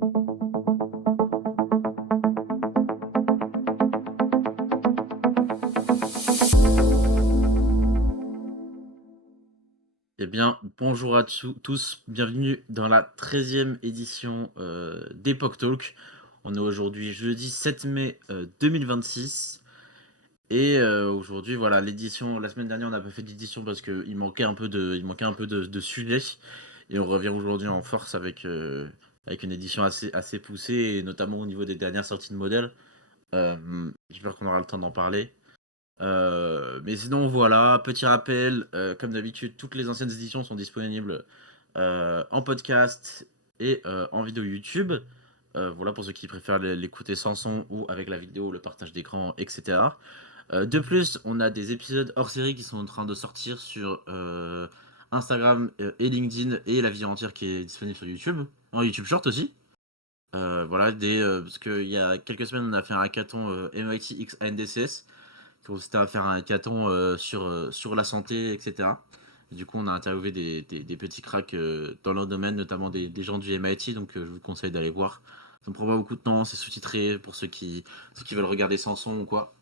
Eh bien, bonjour à tous, bienvenue dans la 13e édition d'Epoch Talk. On est aujourd'hui jeudi 7 mai 2026 et aujourd'hui, voilà, l'édition. La semaine dernière, on n'a pas fait d'édition parce qu'il manquait un peu de sujets et on revient aujourd'hui en force avec une édition assez poussée et notamment au niveau des dernières sorties de modèles. J'espère qu'on aura le temps d'en parler. Mais sinon voilà, petit rappel, comme d'habitude, toutes les anciennes éditions sont disponibles, en podcast et en vidéo YouTube. Voilà pour ceux qui préfèrent l'écouter sans son ou avec la vidéo, le partage d'écran, et cetera. De plus, on a des épisodes hors série qui sont en train de sortir sur, Instagram, et LinkedIn et la vidéo entière qui est disponible sur YouTube, en YouTube Short aussi. Voilà parce qu'il y a quelques semaines, on a fait un hackathon, MIT X ANDCS qui consistait à faire un hackathon sur la santé, etc. Et du coup, on a interviewé des petits cracks dans leur domaine, notamment des gens du MIT, donc je vous conseille d'aller voir. Ça ne prend pas beaucoup de temps, c'est sous-titré pour ceux qui veulent regarder sans son ou quoi.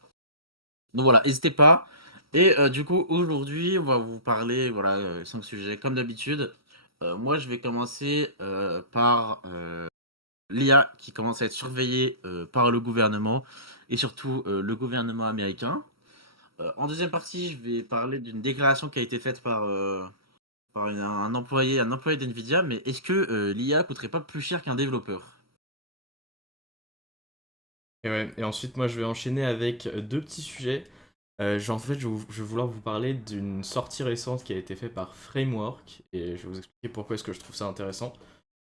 Donc voilà, n'hésitez pas. Et du coup, aujourd'hui, on va vous parler, voilà, 5 sujets comme d'habitude. Moi, je vais commencer par l'IA qui commence à être surveillée par le gouvernement et surtout le gouvernement américain. En deuxième partie, je vais parler d'une déclaration qui a été faite par un employé d'NVIDIA, mais est-ce que l'IA coûterait pas plus cher qu'un développeur? Et, ouais, et ensuite, moi, je vais enchaîner avec deux petits sujets. En fait, je vais vouloir vous parler d'une sortie récente qui a été faite par Framework, et je vais vous expliquer pourquoi est-ce que je trouve ça intéressant.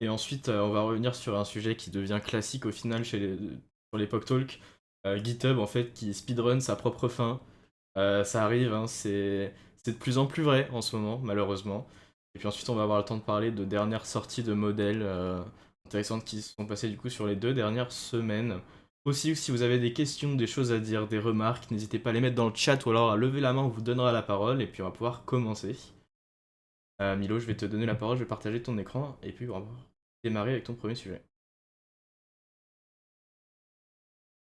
Et ensuite, on va revenir sur un sujet qui devient classique au final sur l'Epoch Talk, GitHub, en fait, qui speedrun sa propre fin. Ça arrive, hein, c'est de plus en plus vrai en ce moment, malheureusement. Et puis ensuite, on va avoir le temps de parler de dernières sorties de modèles intéressantes qui se sont passées du coup sur les 2 dernières semaines. Aussi, si vous avez des questions, des choses à dire, des remarques, n'hésitez pas à les mettre dans le chat ou alors à lever la main, on vous donnera la parole et puis on va pouvoir commencer. Milo, je vais te donner la parole, je vais partager ton écran et puis on va démarrer avec ton premier sujet.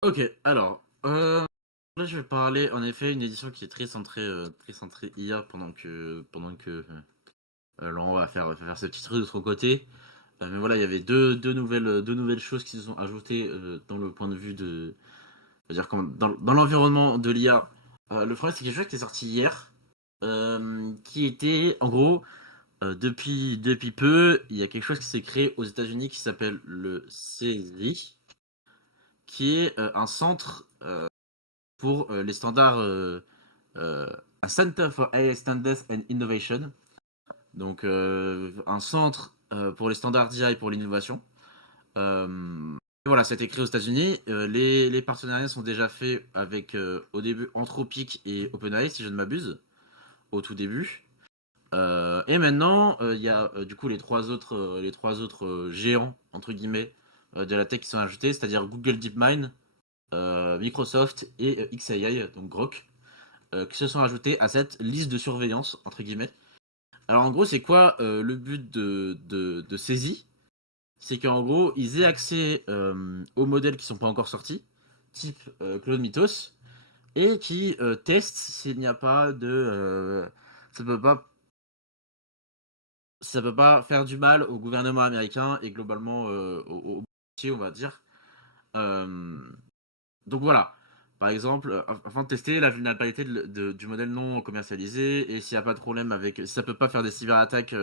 Ok, alors, là je vais parler en effet une édition qui est très centrée IA pendant que Laurent va faire ses petits trucs de son côté. Mais voilà, il y avait deux nouvelles choses qui se sont ajoutées dans le point de vue c'est-à-dire dans l'environnement de l'IA. Le premier, c'est quelque chose qui est sorti hier, qui était en gros. Depuis peu, il y a quelque chose qui s'est créé aux États-Unis qui s'appelle le CESI, qui est un centre pour les standards, euh, un Center for AI Standards and Innovation, donc un centre pour les standards d'IA et pour l'innovation. Et voilà, ça a été créé aux États-Unis. Les partenariats sont déjà faits avec au début Anthropic et OpenAI, si je ne m'abuse, au tout début. Et maintenant, il y a du coup les trois autres géants entre guillemets de la tech qui sont ajoutés, c'est-à-dire Google DeepMind, Microsoft et xAI, donc Grok, qui se sont ajoutés à cette liste de surveillance entre guillemets. Alors en gros, c'est quoi le but de saisie? C'est qu'en gros, ils aient accès aux modèles qui sont pas encore sortis, type Claude Mythos, et qui testent s'il n'y a pas ça peut pas ça peut pas faire du mal au gouvernement américain et globalement au métier, on va dire. Euh, donc voilà. Par exemple, afin de tester la vulnérabilité du modèle non commercialisé et s'il n'y a pas de problème si ça peut pas faire des cyberattaques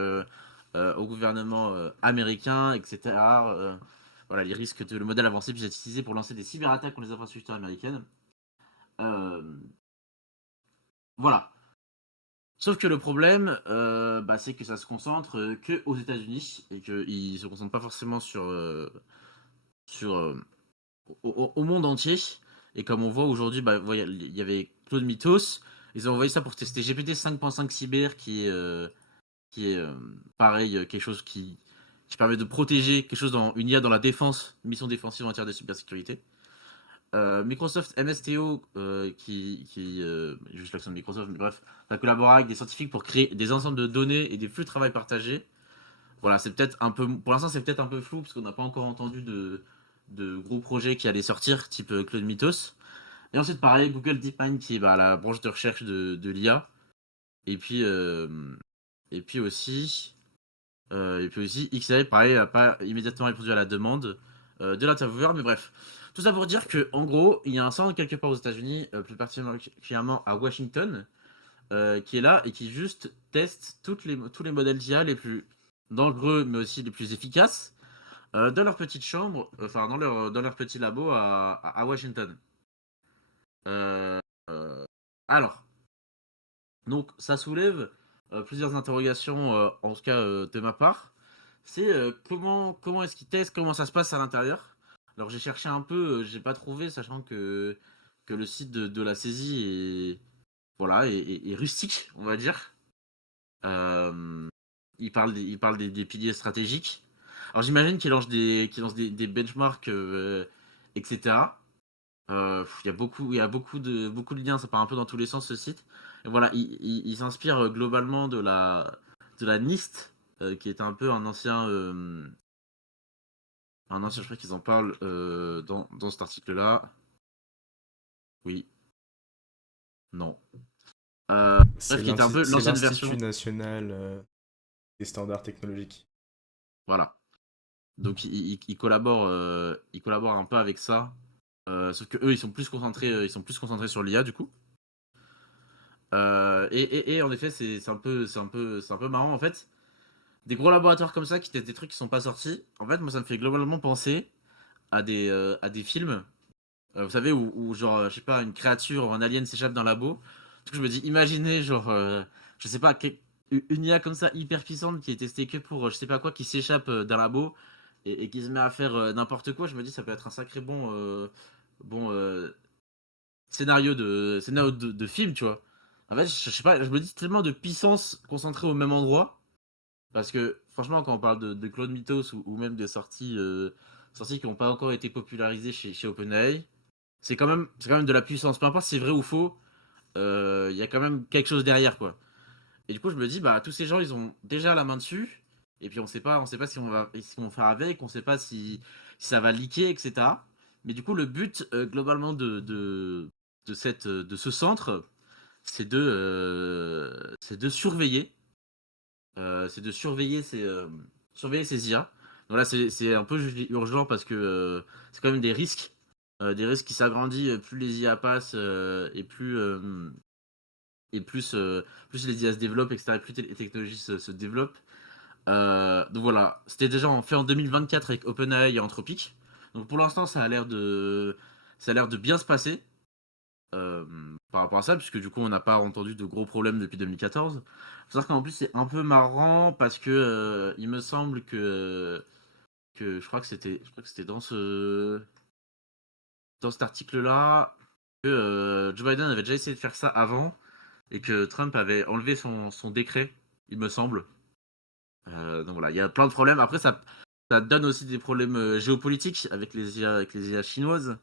au gouvernement américain, etc. Voilà, les risques que le modèle avancé puisse être utilisé pour lancer des cyberattaques contre les infrastructures américaines. Euh, voilà. Sauf que le problème, c'est que ça se concentre que aux États-Unis et qu'ils se concentrent pas forcément sur au monde entier. Et comme on voit aujourd'hui, voilà, il y avait Claude Mythos. Ils ont envoyé ça pour tester GPT 5.5 Cyber, qui est pareil, quelque chose qui permet de protéger quelque chose dans une IA dans la défense, une mission défensive en matière de cybersécurité. Microsoft MSTO, juste l'action de Microsoft, mais bref, va collaborer avec des scientifiques pour créer des ensembles de données et des flux de travail partagés. Voilà, c'est peut-être un peu, pour l'instant, c'est peut-être un peu flou parce qu'on n'a pas encore entendu de gros projets qui allaient sortir, type Claude Mythos. Et ensuite, pareil, Google DeepMind qui est bah, la branche de recherche de l'IA. Et puis, euh, et puis aussi, XAI, pareil, n'a pas immédiatement répondu à la demande de l'intervieweur. Mais bref, tout ça pour dire que en gros, il y a un centre quelque part aux États-Unis, plus particulièrement à Washington, qui est là et qui juste teste tous les modèles d'IA les plus dangereux, mais aussi les plus efficaces, dans leur petite chambre, enfin dans leur petit labo à Washington. Euh, euh, alors, donc ça soulève plusieurs interrogations, en tout cas de ma part. C'est comment est-ce qu'ils testent, comment ça se passe à l'intérieur. Alors j'ai cherché un peu, j'ai pas trouvé, sachant que le site de la saisie est, voilà, est rustique, on va dire. Euh, il parle des piliers stratégiques. Alors j'imagine qu'il lance des benchmarks, etc. Il y a beaucoup de liens, ça part un peu dans tous les sens ce site. Et voilà, il s'inspire globalement de la NIST, qui est un peu un ancien, je crois qu'ils en parlent dans cet article-là. Oui, non. Bref, qui était un peu C'est l'ancienne l'Institut version. national des standards technologiques. Voilà. Donc il collabore un peu avec ça. Sauf que eux, ils sont plus concentrés sur l'IA du coup. Et en effet, c'est un peu marrant en fait. Des gros laboratoires comme ça qui testent des trucs qui sont pas sortis. En fait, moi, ça me fait globalement penser à des films. Vous savez, où genre, je sais pas, une créature ou un alien s'échappe d'un labo. Du coup, je me dis, imaginez, genre, je sais pas, une IA comme ça, hyper puissante, qui est testée que pour, je sais pas quoi, qui s'échappe d'un labo et qui se met à faire n'importe quoi. Je me dis, ça peut être un sacré bon scénario de film, tu vois. En fait, je sais pas, je me dis tellement de puissance concentrée au même endroit. Parce que, franchement, quand on parle de Claude Mythos ou même des sorties qui n'ont pas encore été popularisées chez OpenAI, c'est quand même de la puissance. Peu importe si c'est vrai ou faux, il y a quand même quelque chose derrière, quoi. Et du coup, je me dis, bah, tous ces gens, ils ont déjà la main dessus. Et puis, on sait pas si on va faire avec, on sait pas si ça va leaker, etc. Mais du coup, le but, globalement, de ce centre, c'est de surveiller ces IA. Donc là, c'est un peu urgent parce que c'est quand même des risques qui s'agrandissent plus les IA passent, et plus les IA se développent, etc. Et plus les technologies se développent. Donc voilà, c'était déjà fait en 2024 avec OpenAI et Anthropic. Donc pour l'instant, ça a l'air de bien se passer euh, par rapport à ça, puisque du coup, on n'a pas entendu de gros problèmes depuis 2014. Faut savoir qu'en plus, c'est un peu marrant parce que il me semble que je crois que c'était dans cet article-là que Joe Biden avait déjà essayé de faire ça avant et que Trump avait enlevé son décret, il me semble. Donc voilà, il y a plein de problèmes. Après, ça donne aussi des problèmes géopolitiques avec les IA chinoises,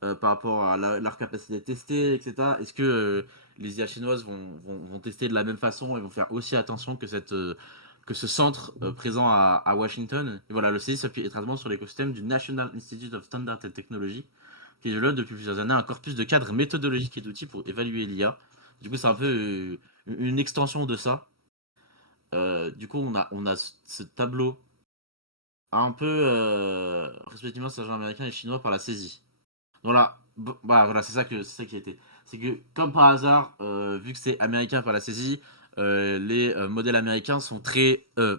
par rapport à leur capacité de tester, etc. Est-ce que les IA chinoises vont tester de la même façon et vont faire aussi attention que ce centre présent à Washington? Et voilà, le CIS s'appuie étroitement sur l'écosystème du National Institute of Standards and Technology, qui développe depuis plusieurs années un corpus de cadres méthodologiques et d'outils pour évaluer l'IA. Du coup, c'est un peu une extension de ça. Du coup, on a ce tableau un peu, respectivement, sergent américain et chinois par la saisie. Voilà, bah, voilà, c'est ça qui a été. C'est que, comme par hasard, vu que c'est américain par la saisie, les modèles américains sont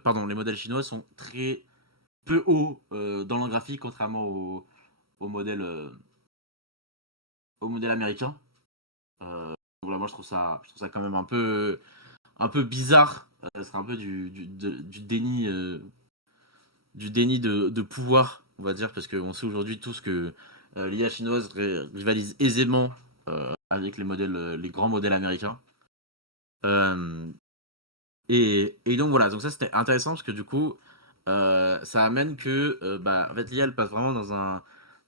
pardon, les modèles chinois sont très peu hauts dans le graphique, contrairement au modèle, euh, au modèle américain. Donc là, moi, je trouve ça quand même un peu bizarre. Ce serait un peu du déni de pouvoir, on va dire, parce qu'on sait aujourd'hui tous que l'IA chinoise rivalise aisément avec les grands modèles américains. Euh, et donc voilà, donc ça c'était intéressant parce que du coup, ça amène que bah, en fait, l'IA elle passe vraiment dans un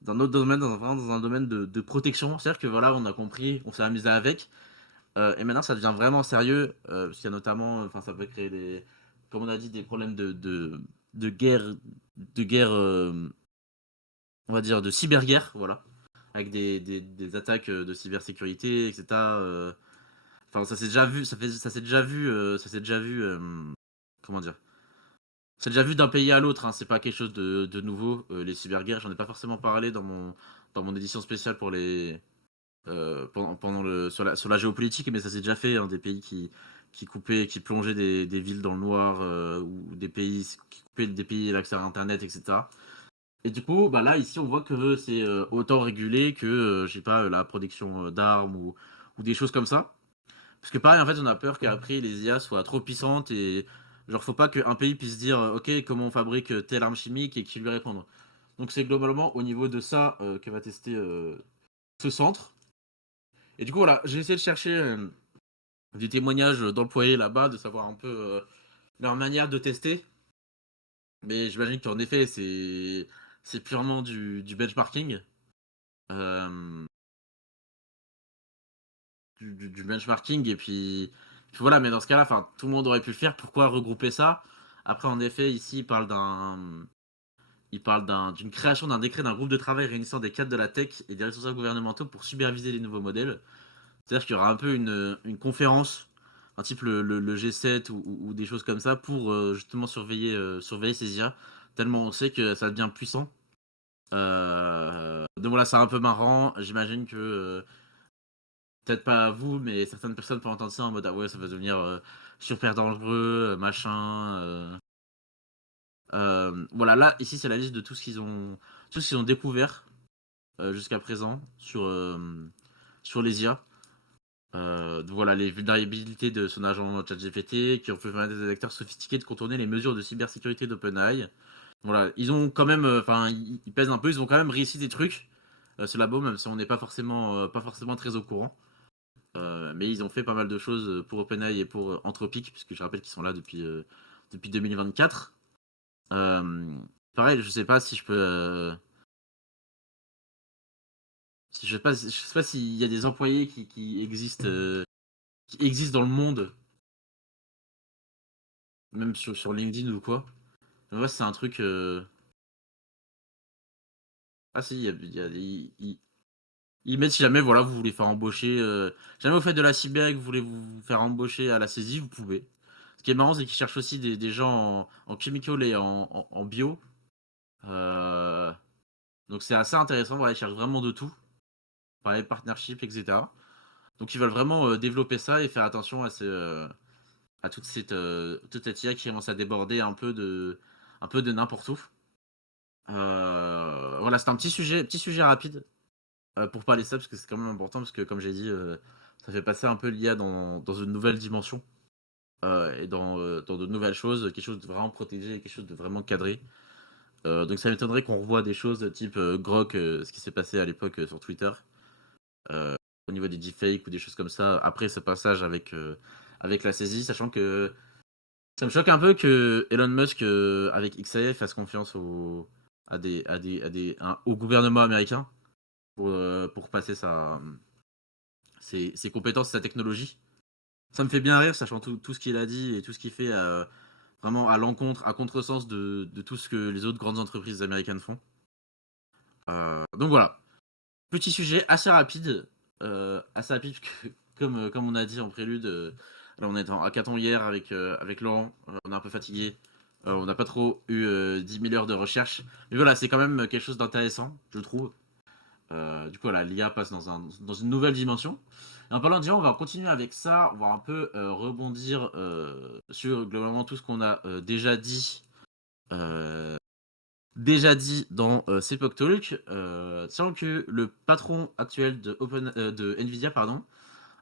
autre domaine, vraiment dans un domaine de protection. C'est-à-dire que voilà, on a compris, on s'est amusé avec, et maintenant ça devient vraiment sérieux, parce qu'il y a notamment, enfin ça peut créer comme on a dit, des problèmes de guerre, on va dire de cyberguerre, voilà, avec des attaques de cybersécurité, etc. Enfin, ça s'est déjà vu, ça s'est déjà vu, comment dire? C'est déjà vu d'un pays à l'autre, hein, c'est pas quelque chose de nouveau, les cyberguerres. J'en ai pas forcément parlé dans mon édition spéciale pour les pendant le sur la géopolitique, mais ça s'est déjà fait, hein, des pays qui coupaient, qui plongeaient des villes dans le noir, ou des pays qui coupaient des pays l'accès à internet, et cetera. Et du coup, bah, là, ici, on voit que c'est, autant régulé que, je sais pas, la production, d'armes ou des choses comme ça. Parce que pareil, en fait, on a peur qu'après les IA soient trop puissantes et genre faut pas qu'un pays puisse dire, OK, comment on fabrique, telle arme chimique et qu'il lui répondre. Donc c'est globalement au niveau de ça, que va tester, ce centre. Et du coup, voilà, j'ai essayé de chercher, des témoignages, d'employés là-bas, de savoir un peu, leur manière de tester. Mais j'imagine qu'en effet, c'est purement du benchmarking, hem, du benchmarking et puis voilà. Mais dans ce cas-là, enfin, tout le monde aurait pu le faire. Pourquoi regrouper ça? Après, en effet, ici, d'une création d'un décret d'un groupe de travail réunissant des cadres de la tech et des responsables gouvernementaux pour superviser les nouveaux modèles. C'est-à-dire qu'il y aura un peu une conférence, un type le G7 ou des choses comme ça pour, justement surveiller ces IA, tellement on sait que ça devient puissant. Donc voilà, c'est un peu marrant. J'imagine que, peut-être pas vous, mais certaines personnes peuvent entendre ça en mode: «Ah ouais, ça va devenir, super dangereux, machin», voilà, là, ici, c'est la liste de tout ce qu'ils ont découvert, jusqu'à présent sur les IA. Donc voilà, les vulnérabilités de son agent ChatGPT qui ont fait permettre à des acteurs sophistiqués de contourner les mesures de cybersécurité d'OpenAI. Voilà, ils ont quand même, enfin, ils pèsent un peu, ils ont quand même réussi des trucs, ce labo, même si on n'est pas forcément très au courant. Mais ils ont fait pas mal de choses, pour OpenAI et pour, Anthropic, puisque je rappelle qu'ils sont là depuis 2024. Pareil, je sais pas si je peux, je sais pas s'il y a des employés qui existent dans le monde, même sur LinkedIn ou quoi. Ouais, c'est un truc, ah si, ils mettent si jamais, voilà, vous voulez faire embaucher, si jamais vous faites de la cyber et que vous voulez vous faire embaucher à la saisie, vous pouvez. Ce qui est marrant, c'est qu'ils cherchent aussi des gens en chemical et en bio, heu, donc c'est assez intéressant. Voilà, ils cherchent vraiment de tout, pareil partnership, et cetera. Donc ils veulent vraiment, développer ça et faire attention à toute cette IA qui commence à déborder un peu de n'importe où. Voilà, c'était un petit sujet rapide, pour parler de ça, parce que c'est quand même important, parce que comme j'ai dit, ça fait passer un peu l'IA dans une nouvelle dimension, et dans de nouvelles choses, quelque chose de vraiment protégé, quelque chose de vraiment cadré. Donc ça m'étonnerait qu'on revoie des choses type, Grok, ce qui s'est passé à l'époque, sur Twitter, heu, au niveau des deepfakes ou des choses comme ça, après ce passage avec la saisie, sachant que ça me choque un peu que Elon Musk, avec XAI, fasse confiance au gouvernement américain pour passer ses compétences, sa technologie. Ça me fait bien rire, sachant tout ce qu'il a dit et tout ce qu'il fait, vraiment à contresens de tout ce que les autres grandes entreprises américaines font. Donc voilà, petit sujet assez rapide parce que comme on a dit en prélude, là on était en hackathon hier avec Laurent, on est un peu fatigué, on n'a pas trop eu, 10 000 heures de recherche. Mais voilà, c'est quand même quelque chose d'intéressant, je trouve. Du coup, voilà, l'IA passe dans une nouvelle dimension. Et en parlant d'IA, on va continuer avec ça. On va un peu, rebondir, sur globalement tout ce qu'on a, heu, déjà dit dans, Sepoc Talk. Sachant que le patron actuel de Nvidia, pardon,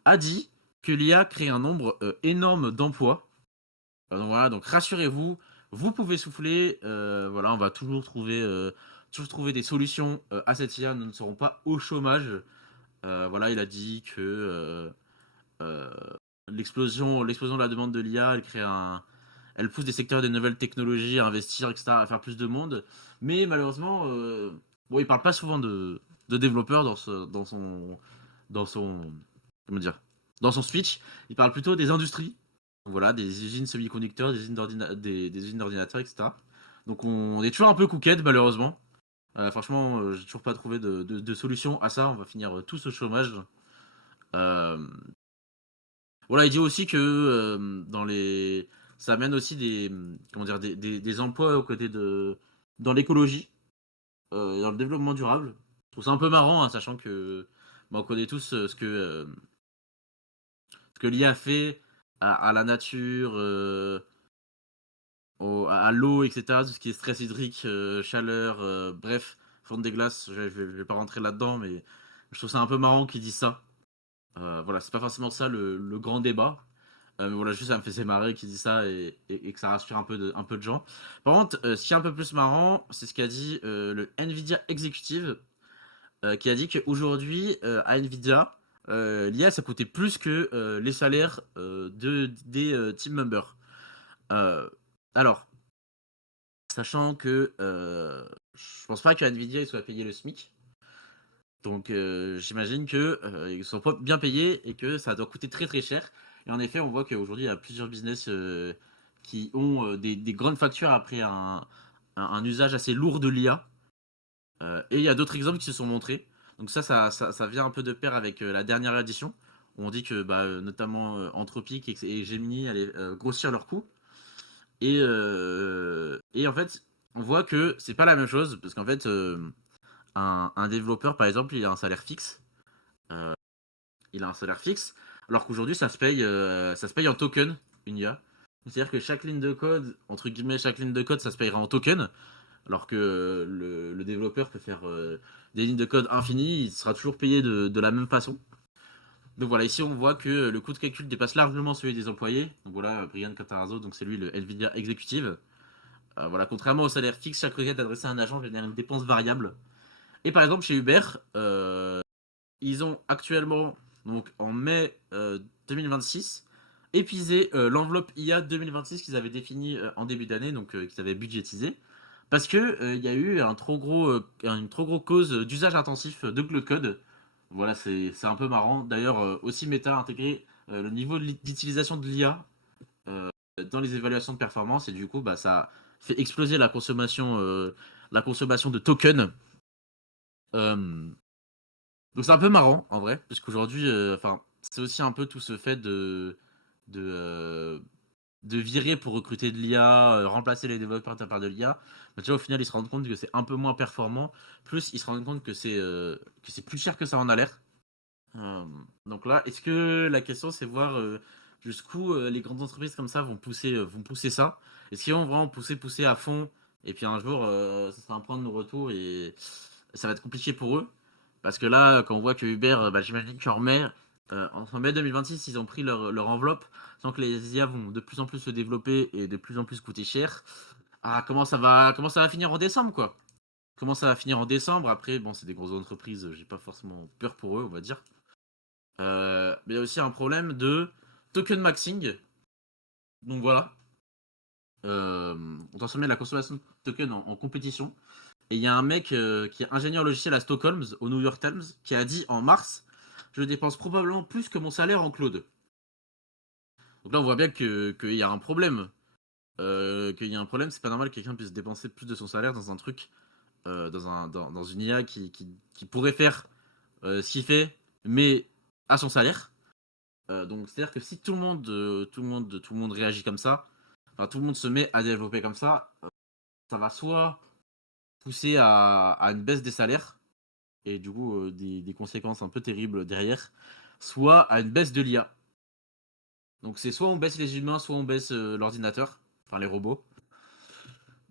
a dit que l'IA crée un nombre, énorme d'emplois. Donc voilà, donc rassurez-vous, vous pouvez souffler, voilà, on va toujours trouver des solutions, à cette IA. Nous ne serons pas au chômage. Voilà, il a dit que, heu, l'explosion de la demande de l'IA, elle pousse des secteurs des nouvelles technologies à investir, et cetera, à faire plus de monde. Mais malheureusement, bon, il parle pas souvent de développeurs dans son comment dire? Dans son speech. Il parle plutôt des industries. Voilà, des usines semi-conducteurs, des usines d'ordinateurs, etc. Donc on est toujours un peu cooked malheureusement. Franchement, j'ai toujours pas trouvé de solution à ça. On va finir tous au chômage. Euh, voilà, il dit aussi que ça amène aussi comment dire, des emplois aux côtés dans l'écologie, dans le développement durable. Je trouve ça un peu marrant, hein, sachant que on connaît tous ce que l'IA fait à la nature, à l'eau, etc. Tout ce qui est stress hydrique, chaleur, bref, fonte des glaces. Je vais pas rentrer là-dedans, mais je trouve ça un peu marrant qu'ils disent ça. Voilà, c'est pas forcément ça le grand débat. Mais voilà, juste ça me faisait marrer qu'ils disent ça et que ça rassure un peu de gens. Par contre, ce qui est un peu plus marrant, c'est ce qu'a dit le Nvidia Executive, qui a dit qu'aujourd'hui, à Nvidia, l'IA, ça coûtait plus que les salaires des team members. Euh, alors, sachant que je pense pas qu'à Nvidia, ils soient payés le SMIC. Donc j'imagine que ils sont pas bien payés et que ça doit coûter très très cher. Et en effet, on voit qu'aujourd'hui, il y a plusieurs business qui ont des grandes factures après un usage assez lourd de l'IA. Et il y a d'autres exemples qui se sont montrés. Donc ça vient un peu de pair avec la dernière édition, où on dit que bah, notamment Anthropic et Gemini allaient grossir leurs coûts. Et en fait, on voit que c'est pas la même chose, parce qu'en fait, un développeur, par exemple, il a un salaire fixe. Euh, il a un salaire fixe, alors qu'aujourd'hui, ça se paye en token, une IA. C'est-à-dire que chaque ligne de code, entre guillemets, chaque ligne de code, ça se payera en token, alors que le développeur peut faire des lignes de code infinies, il sera toujours payé de la même façon. Donc voilà, ici on voit que le coût de calcul dépasse largement celui des employés. Donc voilà, Brian Cantarazo, donc c'est lui le Nvidia Executive. Voilà, contrairement au salaire fixe, chaque requête adressée à un agent génère une dépense variable. Et par exemple chez Uber, ils ont actuellement, donc en mai 2026, épuisé l'enveloppe IA 2026 qu'ils avaient définie en début d'année, donc qu'ils avaient budgétisé, parce que il y a eu une trop grosse cause d'usage intensif de Cloud Code. Voilà, c'est un peu marrant. D'ailleurs, aussi Meta a intégré le niveau d'utilisation de l'IA dans les évaluations de performance, et du coup, bah, ça fait exploser la consommation de tokens. Euh, donc c'est un peu marrant en vrai, parce qu'aujourd'hui, enfin, c'est aussi un peu tout ce fait de, euh, de virer pour recruter de l'IA, remplacer les développeurs par de l'IA. Mais tu vois, au final, ils se rendent compte que c'est un peu moins performant. Plus, ils se rendent compte que c'est plus cher que ça en a l'air. Euh, donc là, est-ce que la question, c'est voir jusqu'où les grandes entreprises comme ça vont pousser ça? Est-ce qu'ils vont vraiment pousser à fond? Et puis un jour, ça sera un point de nos retours et ça va être compliqué pour eux. Parce que là, quand on voit que Uber, bah, j'imagine en mai 2026, ils ont pris leur enveloppe, sans que les IA vont de plus en plus se développer et de plus en plus coûter cher. Ah, comment ça va finir en décembre, quoi? Comment ça va finir en décembre? Après, bon, c'est des grosses entreprises, j'ai pas forcément peur pour eux, on va dire. Mais il y a aussi un problème de token maxing. Donc voilà, on transformait la consommation de tokens en compétition. Et il y a un mec qui est ingénieur logiciel à Stockholm, au New York Times, qui a dit en mars, je dépense probablement plus que mon salaire en cloud. Donc là, on voit bien qu'il y a un problème. Qu'il y a un problème, c'est pas normal que quelqu'un puisse dépenser plus de son salaire dans un truc, dans une IA qui pourrait faire ce qu'il fait, mais à son salaire. Donc c'est-à-dire que si tout le monde réagit comme ça, enfin, tout le monde se met à développer comme ça va soit pousser à une baisse des salaires, et du coup des conséquences un peu terribles derrière, soit à une baisse de l'IA. Donc c'est soit on baisse les humains, soit on baisse l'ordinateur, enfin les robots.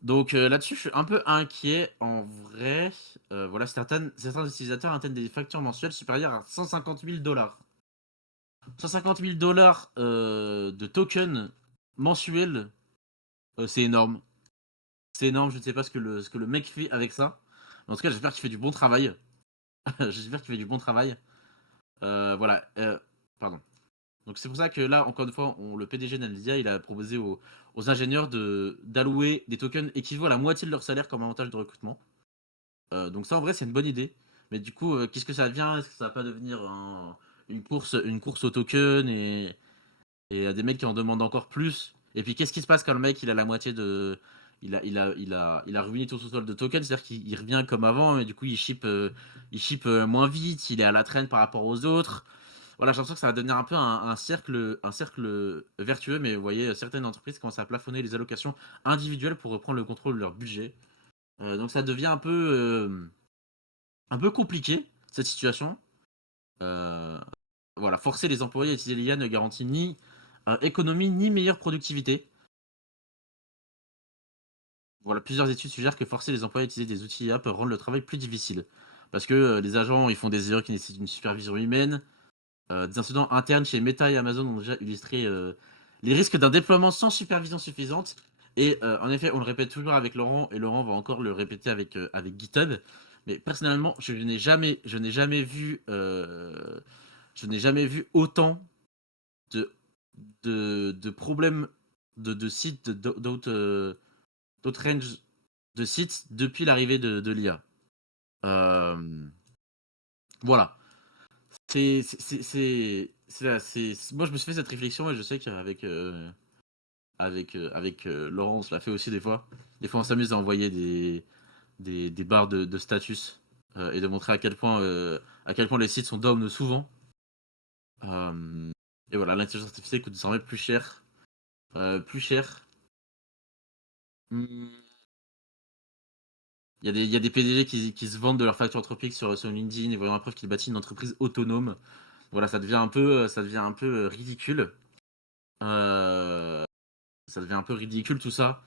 Donc là-dessus, je suis un peu inquiet en vrai. Voilà, certains utilisateurs atteignent des factures mensuelles supérieures à 150 000 dollars. 150 000 dollars de tokens mensuels, c'est énorme. C'est énorme, je ne sais pas ce que le mec fait avec ça. En tout cas, j'espère qu'il fait du bon travail. J'espère qu'il fait du bon travail. Voilà. Pardon. Donc c'est pour ça que là, encore une fois, le PDG d'NVIDIA, il a proposé aux ingénieurs d'allouer des tokens équivalents à la moitié de leur salaire comme avantage de recrutement. Donc ça, en vrai, c'est une bonne idée. Mais du coup, qu'est-ce que ça devient? Est-ce que ça va pas devenir une course au token et des mecs qui en demandent encore plus. Et puis qu'est-ce qui se passe quand le mec il a la moitié de il a ruiné tout son solde de tokens, c'est-à-dire qu'il revient comme avant et du coup il ship, moins vite, il est à la traîne par rapport aux autres. Voilà, j'ai l'impression que ça va devenir un peu un cercle vertueux, mais vous voyez, certaines entreprises commencent à plafonner les allocations individuelles pour reprendre le contrôle de leur budget. Donc ça devient un peu compliqué cette situation. Heu, voilà, forcer les employés à utiliser l'IA ne garantit ni, économie ni meilleure productivité. Voilà, plusieurs études suggèrent que forcer les employés à utiliser des outils IA peut rendre le travail plus difficile. Parce que, les agents, ils font des erreurs qui nécessitent une supervision humaine. Des incidents internes chez Meta et Amazon ont déjà illustré, les risques d'un déploiement sans supervision suffisante et en effet, on le répète toujours avec Laurent et Laurent va encore le répéter avec GitHub. Mais personnellement, je n'ai jamais vu autant de de problèmes de sites, d'autres ranges de sites depuis l'arrivée de l'IA. Voilà. Moi, je me suis fait cette réflexion et je sais avec Laurent, on se l'a fait aussi des fois. Des fois, on s'amuse à envoyer des barres de status et de montrer à quel point les sites sont down souvent. Euh, et voilà, l'intelligence artificielle coûte désormais plus cher. Plus cher. Hmm, il y a des PDG qui se vendent de leur facture anthropique sur LinkedIn et voyant la preuve qu'ils bâtissent une entreprise autonome. Voilà, ça devient un peu ridicule. Euh, Ça devient un peu ridicule tout ça.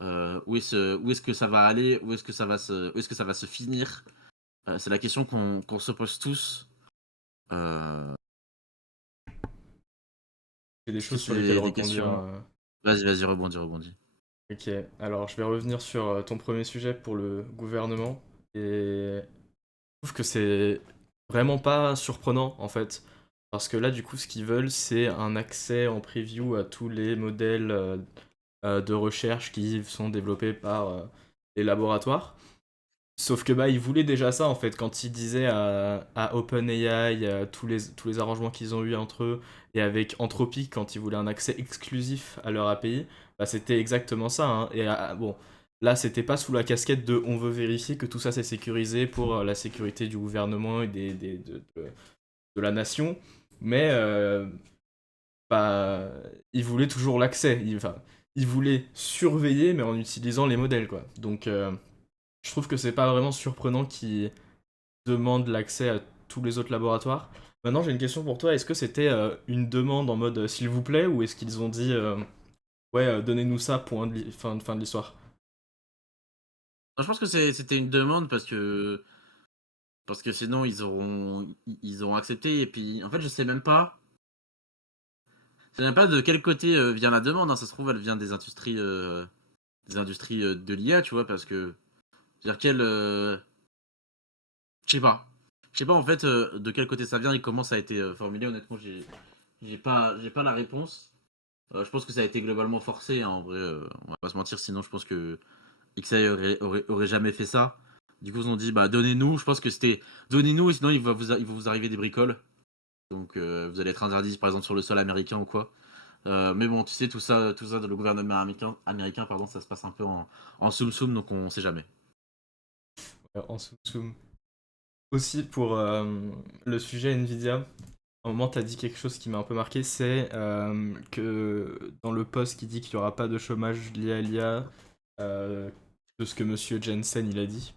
Où est-ce que ça va aller? Où est-ce que ça va se finir? C'est la question qu'on se pose tous. Euh, C'est des Est-ce que choses sur lesquelles c'est des rebondir. questions? Vas-y, rebondis. Ok, alors je vais revenir sur ton premier sujet pour le gouvernement. Et je trouve que c'est vraiment pas surprenant en fait. Parce que là, du coup, ce qu'ils veulent, c'est un accès en preview à tous les modèles de recherche qui sont développés par les laboratoires. Sauf que bah ils voulaient déjà ça en fait quand ils disaient à OpenAI tous les arrangements qu'ils ont eu entre eux et avec Anthropic quand ils voulaient un accès exclusif à leur API, bah c'était exactement ça hein. Et bon là c'était pas sous la casquette de on veut vérifier que tout ça c'est sécurisé pour la sécurité du gouvernement et de la nation, mais bah ils voulaient toujours l'accès, enfin ils voulaient surveiller mais en utilisant les modèles quoi. Donc je trouve que c'est pas vraiment surprenant qu'ils demandent l'accès à tous les autres laboratoires. Maintenant, j'ai une question pour toi. Est-ce que c'était une demande en mode s'il vous plaît ou est-ce qu'ils ont dit ouais, donnez-nous ça, point fin de l'histoire? Non, je pense que c'était une demande parce que sinon ils auront accepté et puis en fait je sais même pas de quel côté vient la demande, hein. Ça se trouve elle vient des industries de l'IA, tu vois, parce que c'est-à-dire je sais pas. Je sais pas en fait de quel côté ça vient et comment ça a été formulé. Honnêtement, j'ai pas la réponse. Je pense que ça a été globalement forcé, hein, en vrai. On va pas se mentir, sinon je pense que XAI aurait jamais fait ça. Du coup, ils ont dit bah donnez-nous. Je pense que c'était donnez-nous, sinon il va vous arriver des bricoles. Donc vous allez être interdit par exemple sur le sol américain ou quoi. Mais bon, tu sais, tout ça dans le gouvernement américain, pardon, ça se passe un peu en soum-soum, donc on sait jamais. En soum. Aussi pour le sujet Nvidia, à un moment tu as dit quelque chose qui m'a un peu marqué, c'est que dans le post qui dit qu'il n'y aura pas de chômage lié à l'IA, de ce que monsieur Jensen il a dit,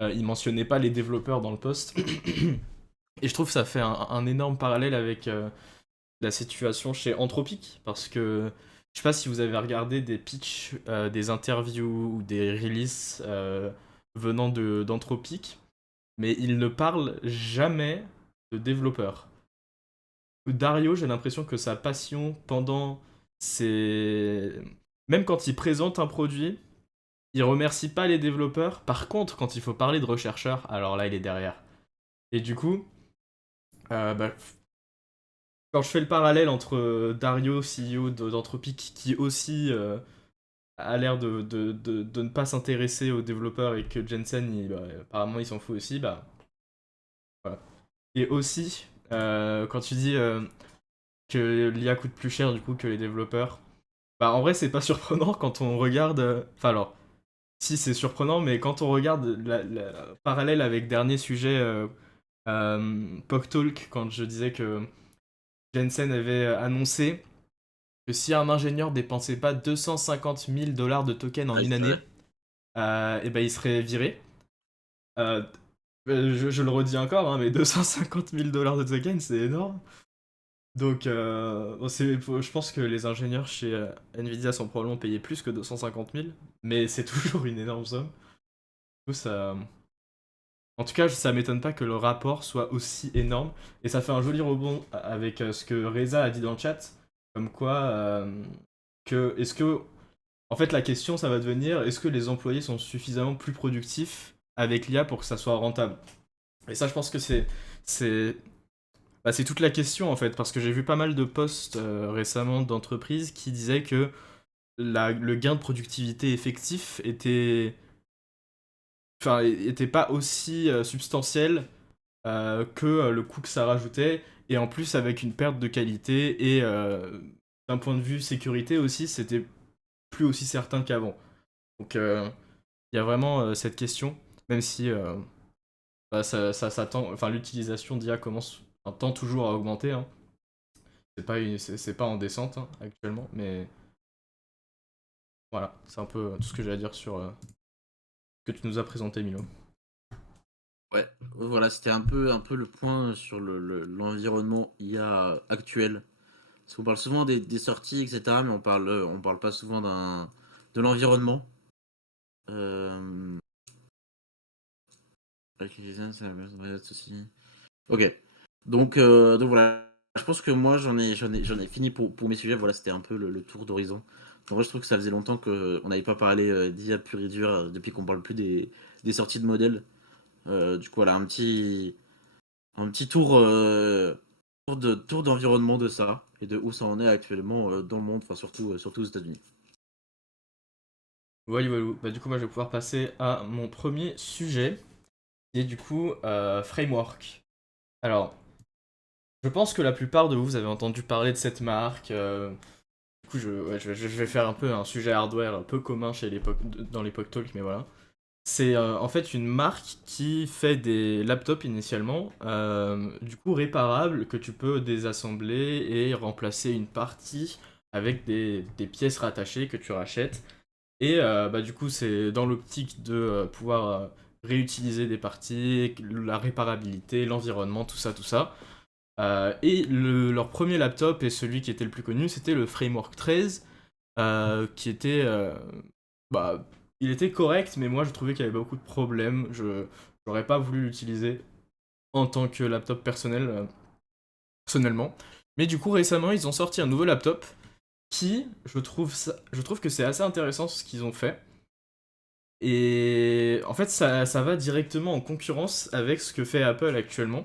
il mentionnait pas les développeurs dans le post. Et je trouve que ça fait un énorme parallèle avec la situation chez Anthropic, parce que je sais pas si vous avez regardé des pitchs, des interviews ou des releases venant d'Anthropic, mais ils ne parlent jamais de développeurs. Dario, j'ai l'impression que sa passion pendant ses... Même quand il présente un produit, il remercie pas les développeurs. Par contre, quand il faut parler de rechercheurs, alors là, il est derrière. Et du coup, bah, quand je fais le parallèle entre Dario, CEO d'Anthropic, qui aussi a l'air de ne pas s'intéresser aux développeurs et que Jensen, bah, apparemment, il s'en fout aussi, bah voilà. Et aussi, quand tu dis que l'IA coûte plus cher du coup que les développeurs. Bah en vrai c'est pas surprenant quand on regarde... Enfin alors, si c'est surprenant, mais quand on regarde la parallèle avec dernier sujet POC Talk, quand je disais que Jensen avait annoncé que si un ingénieur dépensait pas 250 000 dollars de tokens en Ouais, une c'est année, vrai. et ben il serait viré. Euh, je le redis encore, hein, mais 250 000 dollars de tokens, c'est énorme. Donc, bon, je pense que les ingénieurs chez Nvidia sont probablement payés plus que 250 000, mais c'est toujours une énorme somme. Du coup, ça... En tout cas, ça m'étonne pas que le rapport soit aussi énorme. Et ça fait un joli rebond avec ce que Reza a dit dans le chat, comme quoi que est-ce que en fait la question ça va devenir est-ce que les employés sont suffisamment plus productifs avec l'IA pour que ça soit rentable. Et ça, je pense que c'est c'est toute la question en fait, parce que j'ai vu pas mal de posts récemment d'entreprises qui disaient que le gain de productivité effectif était pas aussi substantiel que le coût que ça rajoutait, et en plus avec une perte de qualité, et d'un point de vue sécurité aussi, c'était plus aussi certain qu'avant. Donc il y a vraiment cette question, même si ça tend, enfin l'utilisation d'IA tend toujours à augmenter, hein. C'est pas en descente hein, actuellement, mais voilà, c'est un peu tout ce que j'ai à dire sur ce que tu nous as présenté, Milo. Ouais, voilà, c'était un peu le point sur l'environnement IA actuel. Parce qu'on parle souvent des sorties, etc., mais on parle pas souvent de l'environnement. Euh, avec les designs, ça va être aussi. Ok. Donc voilà. Je pense que moi j'en ai fini pour mes sujets. Voilà, c'était un peu le tour d'horizon. En vrai, je trouve que ça faisait longtemps qu'on n'avait pas parlé d'IA pure et dure depuis qu'on parle plus des sorties de modèles. Du coup, voilà, un petit tour d'environnement de ça et de où ça en est actuellement dans le monde, enfin surtout aux États-Unis. Voilà, voilà. Bah, du coup, moi je vais pouvoir passer à mon premier sujet, qui est du coup Framework. Alors, je pense que la plupart de vous, vous avez entendu parler de cette marque. Du coup, je vais faire un peu un sujet hardware un peu commun dans l'époque Talk, mais voilà. C'est en fait une marque qui fait des laptops initialement, du coup réparables, que tu peux désassembler et remplacer une partie avec des pièces rattachées que tu rachètes. Et bah, du coup, c'est dans l'optique de pouvoir réutiliser des parties, la réparabilité, l'environnement, tout ça, tout ça. Et leur premier laptop, et celui qui était le plus connu, c'était le Framework 13, qui était... bah, il était correct, mais moi je trouvais qu'il y avait beaucoup de problèmes. Je n'aurais pas voulu l'utiliser en tant que laptop personnellement. Mais du coup, récemment, ils ont sorti un nouveau laptop qui, je trouve que c'est assez intéressant ce qu'ils ont fait. Et en fait, ça va directement en concurrence avec ce que fait Apple actuellement.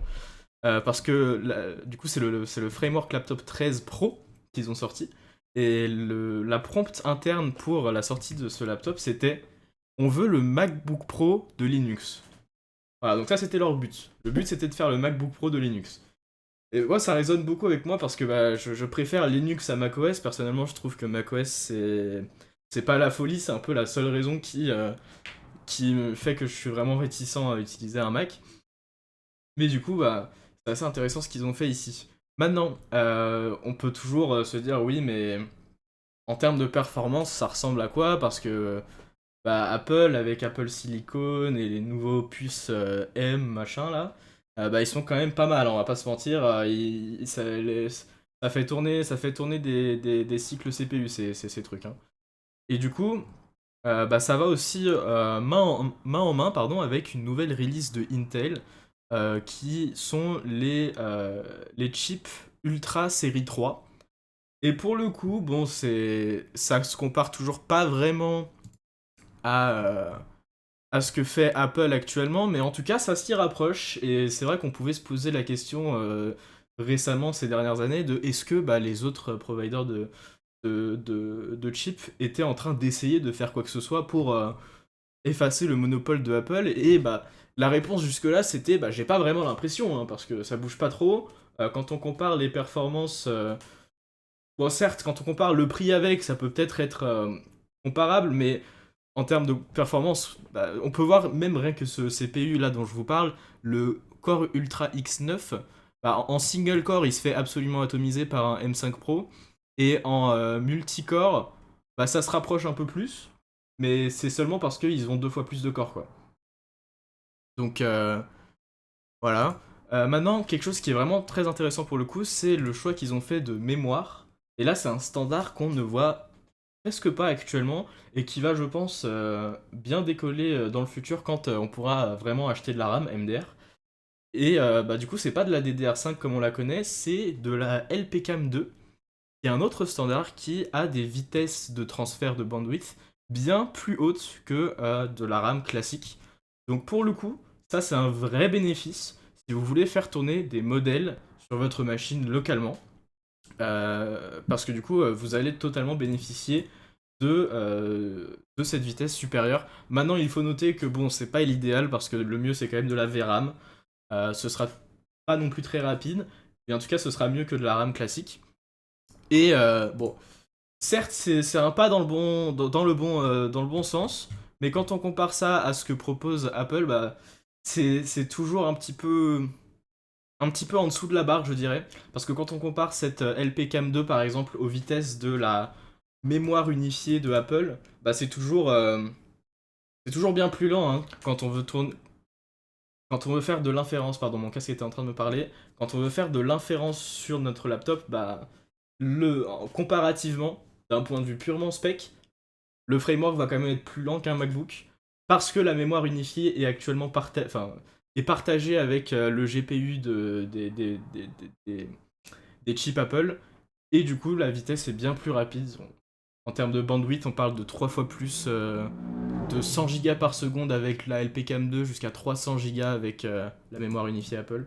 Parce que du coup, c'est le framework laptop 13 Pro qu'ils ont sorti. Et la prompt interne pour la sortie de ce laptop, c'était on veut le MacBook Pro de Linux. Voilà, donc ça c'était leur but. Le but c'était de faire le MacBook Pro de Linux. Et moi ça résonne beaucoup avec moi parce que bah, je préfère Linux à macOS. Personnellement, je trouve que macOS c'est pas la folie, c'est un peu la seule raison qui me fait que je suis vraiment réticent à utiliser un Mac. Mais du coup, bah, c'est assez intéressant ce qu'ils ont fait ici. Maintenant, on peut toujours se dire oui, mais en termes de performance, ça ressemble à quoi? Parce que bah, Apple, avec Apple Silicon et les nouveaux puces M, machin là, bah, ils sont quand même pas mal, on va pas se mentir. Ça fait tourner des cycles CPU, ces trucs, hein. Et du coup, bah, ça va aussi main en main pardon, avec une nouvelle release de Intel qui sont les chips Ultra série 3. Et pour le coup, bon, ça se compare toujours pas vraiment à, euh, à ce que fait Apple actuellement, mais en tout cas, ça s'y rapproche. Et c'est vrai qu'on pouvait se poser la question récemment, ces dernières années, de est-ce que bah, les autres providers de chips étaient en train d'essayer de faire quoi que ce soit pour effacer le monopole de Apple. Et bah la réponse jusque là c'était bah j'ai pas vraiment l'impression, hein, parce que ça bouge pas trop. Quand on compare les performances, bon certes, quand on compare le prix avec, ça peut peut-être être comparable, mais en termes de performance, bah, on peut voir même rien que ce CPU là dont je vous parle, le Core Ultra X9, bah, en single core, il se fait absolument atomiser par un M5 Pro, et en multicore, bah, ça se rapproche un peu plus, mais c'est seulement parce qu'ils ont 2 fois plus de corps, quoi. Donc voilà. Maintenant, quelque chose qui est vraiment très intéressant pour le coup, c'est le choix qu'ils ont fait de mémoire. Et là, c'est un standard qu'on ne voit presque pas actuellement et qui va, je pense, bien décoller dans le futur quand on pourra vraiment acheter de la RAM MDR. Et bah, du coup, c'est pas de la DDR5 comme on la connaît, c'est de la LPCAMM2, qui est un autre standard qui a des vitesses de transfert de bandwidth bien plus hautes que de la RAM classique. Donc pour le coup, ça c'est un vrai bénéfice si vous voulez faire tourner des modèles sur votre machine localement. Parce que du coup, vous allez totalement bénéficier de cette vitesse supérieure. Maintenant, il faut noter que bon, c'est pas l'idéal parce que le mieux c'est quand même de la VRAM. Ce sera pas non plus très rapide, mais en tout cas, ce sera mieux que de la RAM classique. Et bon, certes, c'est un pas dans le bon sens, mais quand on compare ça à ce que propose Apple, bah, c'est toujours un petit peu en dessous de la barre, je dirais. Parce que quand on compare cette LPCAMM 2, par exemple, aux vitesses de la mémoire unifiée de Apple, bah, c'est toujours bien plus lent hein, quand on veut tourner. Quand on veut faire de l'inférence, pardon, mon casque était en train de me parler. Quand on veut faire de l'inférence sur notre laptop, bah, comparativement, d'un point de vue purement spec, le framework va quand même être plus lent qu'un MacBook parce que la mémoire unifiée est actuellement est partagée avec le GPU des chips Apple et du coup la vitesse est bien plus rapide. En termes de bandwidth, on parle de 3 fois plus de 100 Go par seconde avec la LPCAMM2 jusqu'à 300 Go avec la mémoire unifiée Apple.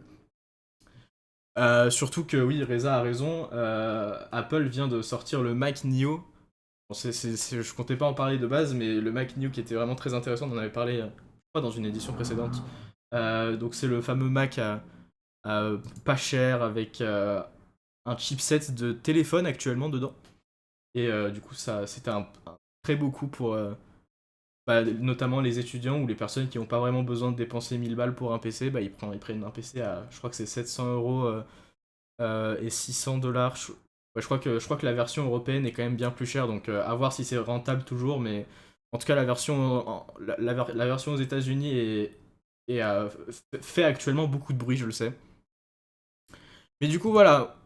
Surtout que oui, Reza a raison, Apple vient de sortir le Mac Neo. Bon, je comptais pas en parler de base, mais le Mac Neo qui était vraiment très intéressant, on en avait parlé je crois, dans une édition précédente. Donc c'est le fameux Mac pas cher avec un chipset de téléphone actuellement dedans. Et du coup, ça c'était un très beau coup pour bah, notamment les étudiants ou les personnes qui n'ont pas vraiment besoin de dépenser 1000 balles pour un PC. Bah, ils prennent un PC à, je crois que c'est 700 € et 600 $. Ouais, je crois que la version européenne est quand même bien plus chère, donc à voir si c'est rentable toujours, mais en tout cas la version, la version aux États-Unis fait actuellement beaucoup de bruit, je le sais. Mais du coup voilà,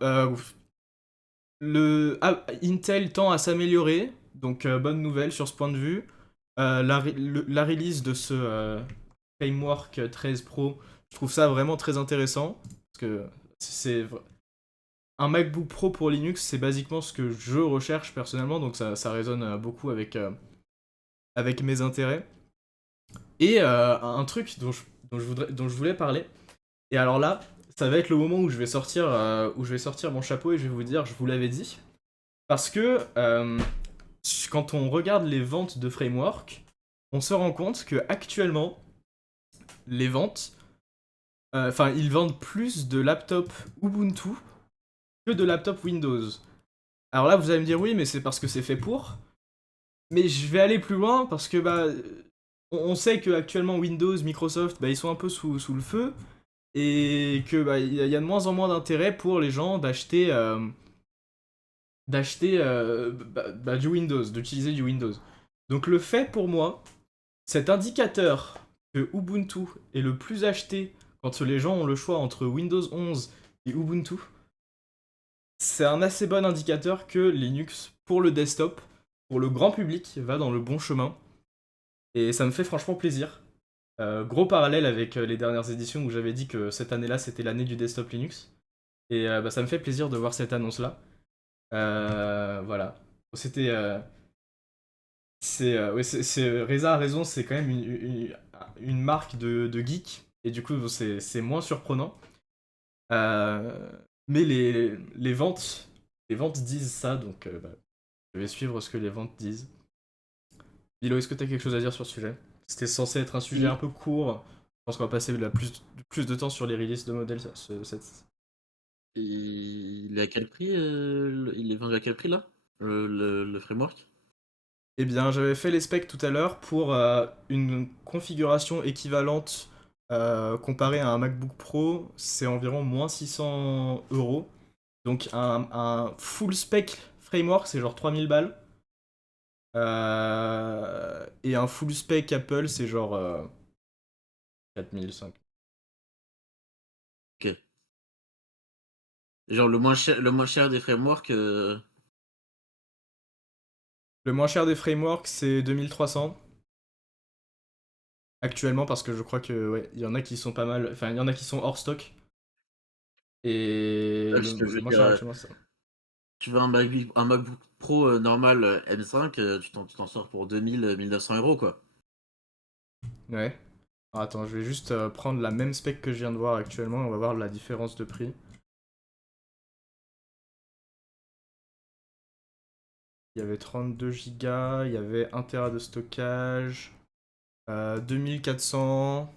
Intel tend à s'améliorer, donc bonne nouvelle sur ce point de vue. La release de ce framework 13 Pro, je trouve ça vraiment très intéressant, parce que c'est un MacBook Pro pour Linux, c'est basiquement ce que je recherche personnellement, donc ça résonne beaucoup avec mes intérêts. Et un truc dont je voulais parler, et alors là, ça va être le moment où je vais sortir mon chapeau et je vais vous dire, je vous l'avais dit, parce que quand on regarde les ventes de framework, on se rend compte que actuellement, les ventes, enfin, ils vendent plus de laptops Ubuntu que de laptops Windows. Alors là, vous allez me dire oui, mais c'est parce que c'est fait pour. Mais je vais aller plus loin parce que bah, on sait que actuellement Windows, Microsoft, bah, ils sont un peu sous le feu et que bah, y a de moins en moins d'intérêt pour les gens d'acheter du Windows, d'utiliser du Windows. Donc le fait pour moi, cet indicateur que Ubuntu est le plus acheté quand les gens ont le choix entre Windows 11 et Ubuntu, c'est un assez bon indicateur que Linux, pour le desktop, pour le grand public, va dans le bon chemin. Et ça me fait franchement plaisir. Gros parallèle avec les dernières éditions où j'avais dit que cette année-là, c'était l'année du desktop Linux. Et bah, ça me fait plaisir de voir cette annonce-là. Voilà. C'était... ouais, Reza a raison, c'est quand même une marque de geek. Et du coup, c'est moins surprenant. Euh, mais les ventes disent ça, donc bah, je vais suivre ce que les ventes disent. Lilo, est-ce que tu as quelque chose à dire sur ce sujet? C'était censé être un sujet un Et peu court. Je pense qu'on va passer plus de temps sur les releases de modèles cette. Il est à quel prix, il est vendu à quel prix là? Le framework? Eh bien, j'avais fait les specs tout à l'heure pour une configuration équivalente comparée à un MacBook Pro, c'est environ moins 600 €. Donc un full spec framework, c'est genre 3000 balles. Et un full spec Apple, c'est genre 4000, 5000. OK. Genre le moins cher des frameworks, Le moins cher des frameworks, c'est 2300 actuellement parce que je crois que ouais, il y en a qui sont pas mal, enfin il y en a qui sont hors stock et parce que je le veux moins dire, cher actuellement c'est ça. tu veux un MacBook Pro, normal, M5, tu t'en sors pour 2 000 1 900 € quoi. Ouais. Alors, attends, je vais juste prendre la même spec que je viens de voir actuellement, on va voir la différence de prix. Il y avait 32 Go, il y avait 1 Tera de stockage, 2400,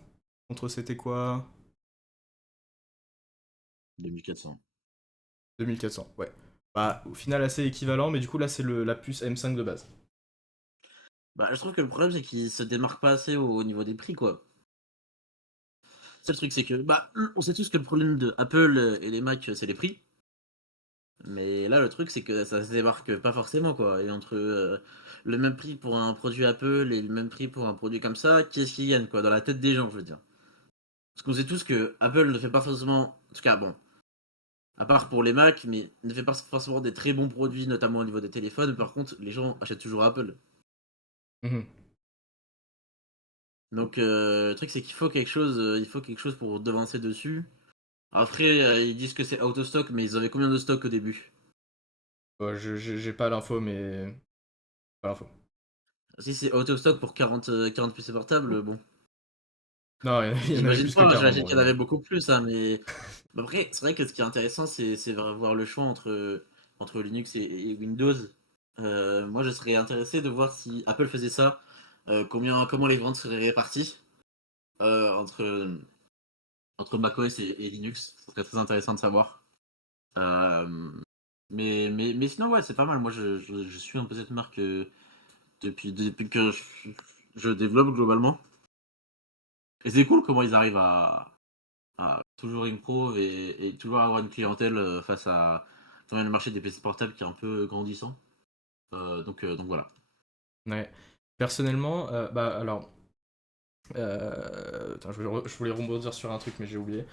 contre c'était quoi? 2 400. 2400, ouais. Bah, au final assez équivalent, mais du coup là c'est la puce M5 de base. Bah, je trouve que le problème, c'est qu'ils se démarquent pas assez au niveau des prix, quoi. C'est le truc, c'est que, bah, on sait tous que le problème de Apple, et les Mac, c'est les prix. Mais là, le truc, c'est que ça se démarque pas forcément, quoi. Et entre, le même prix pour un produit Apple et le même prix pour un produit comme ça, qui est-ce qui gagne, quoi, dans la tête des gens, je veux dire. Parce qu'on sait tous que Apple ne fait pas forcément, en tout cas, bon, à part pour les Mac, mais ne fait pas forcément des très bons produits, notamment au niveau des téléphones. Par contre, les gens achètent toujours Apple. Mhm. Donc, le truc, c'est qu'il faut quelque chose, il faut quelque chose pour devancer dessus. Après, ils disent que c'est out of stock, mais ils avaient combien de stock au début? J'ai pas l'info, mais... Pas l'info. Si c'est out of stock pour 40 PC portables, bon. Non, il y en avait J'imagine plus que pas, hein, 40, j'imagine bon, qu'il il y y en en avait avait. beaucoup plus, hein, mais bah, après, c'est vrai que ce qui est intéressant, c'est de voir le choix entre Linux et Windows. Moi, je serais intéressé de voir si Apple faisait ça, comment les ventes seraient réparties entre macOS et Linux. Ce serait très intéressant de savoir. Euh, mais sinon, ouais, c'est pas mal. Moi, je suis un peu cette marque depuis que je développe globalement. Et c'est cool comment ils arrivent à toujours improve et toujours avoir une clientèle face à quand même le marché des PC portables qui est un peu grandissant. Donc voilà. Ouais. Personnellement, bah alors... attends, je voulais rebondir sur un truc, mais j'ai oublié.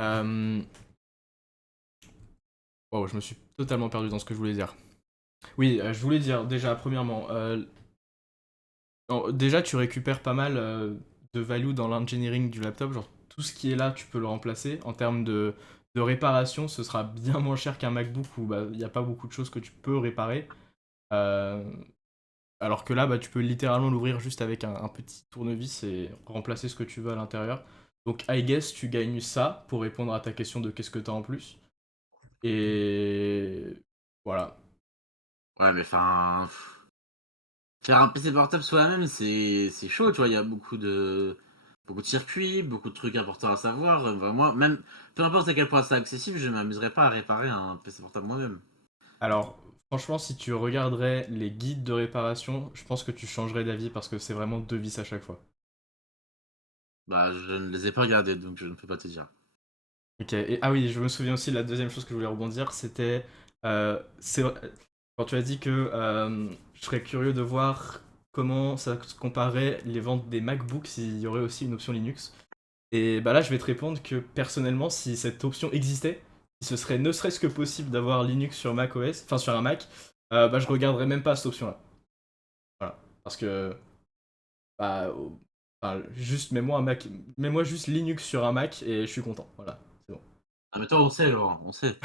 Euh... Wow, je me suis totalement perdu dans ce que je voulais dire. Oui, je voulais dire, déjà, premièrement, déjà, tu récupères pas mal de value dans l'engineering du laptop. Genre, tout ce qui est là, tu peux le remplacer. En termes de réparation, ce sera bien moins cher qu'un MacBook où bah, il n'y a pas beaucoup de choses que tu peux réparer. Euh, alors que là, bah, tu peux littéralement l'ouvrir juste avec un petit tournevis et remplacer ce que tu veux à l'intérieur. Donc, I guess, tu gagnes ça pour répondre à ta question de qu'est-ce que tu as en plus. Et voilà. Ouais, mais enfin, faire un PC portable soi-même, c'est chaud, tu vois. Il y a beaucoup de circuits, beaucoup de trucs importants à savoir. Moi, même peu importe à quel point c'est accessible, je m'amuserais pas à réparer un PC portable moi-même. Alors, franchement, si tu regarderais les guides de réparation, je pense que tu changerais d'avis parce que c'est vraiment deux vis à chaque fois. Bah, je ne les ai pas regardés, donc je ne peux pas te dire. Ok, et ah oui, je me souviens aussi de la deuxième chose que je voulais rebondir, c'était quand tu as dit que je serais curieux de voir comment ça se comparait les ventes des MacBooks s'il y aurait aussi une option Linux. Et bah là, je vais te répondre que personnellement, si cette option existait, si ce serait ne serait-ce que possible d'avoir Linux sur macOS, enfin sur un Mac, bah je regarderais même pas cette option-là. Voilà, parce que bah, enfin, juste mets-moi un Mac, mets-moi juste Linux sur un Mac et je suis content. Voilà, c'est bon. Ah, mais toi, on sait, Laurent, on sait.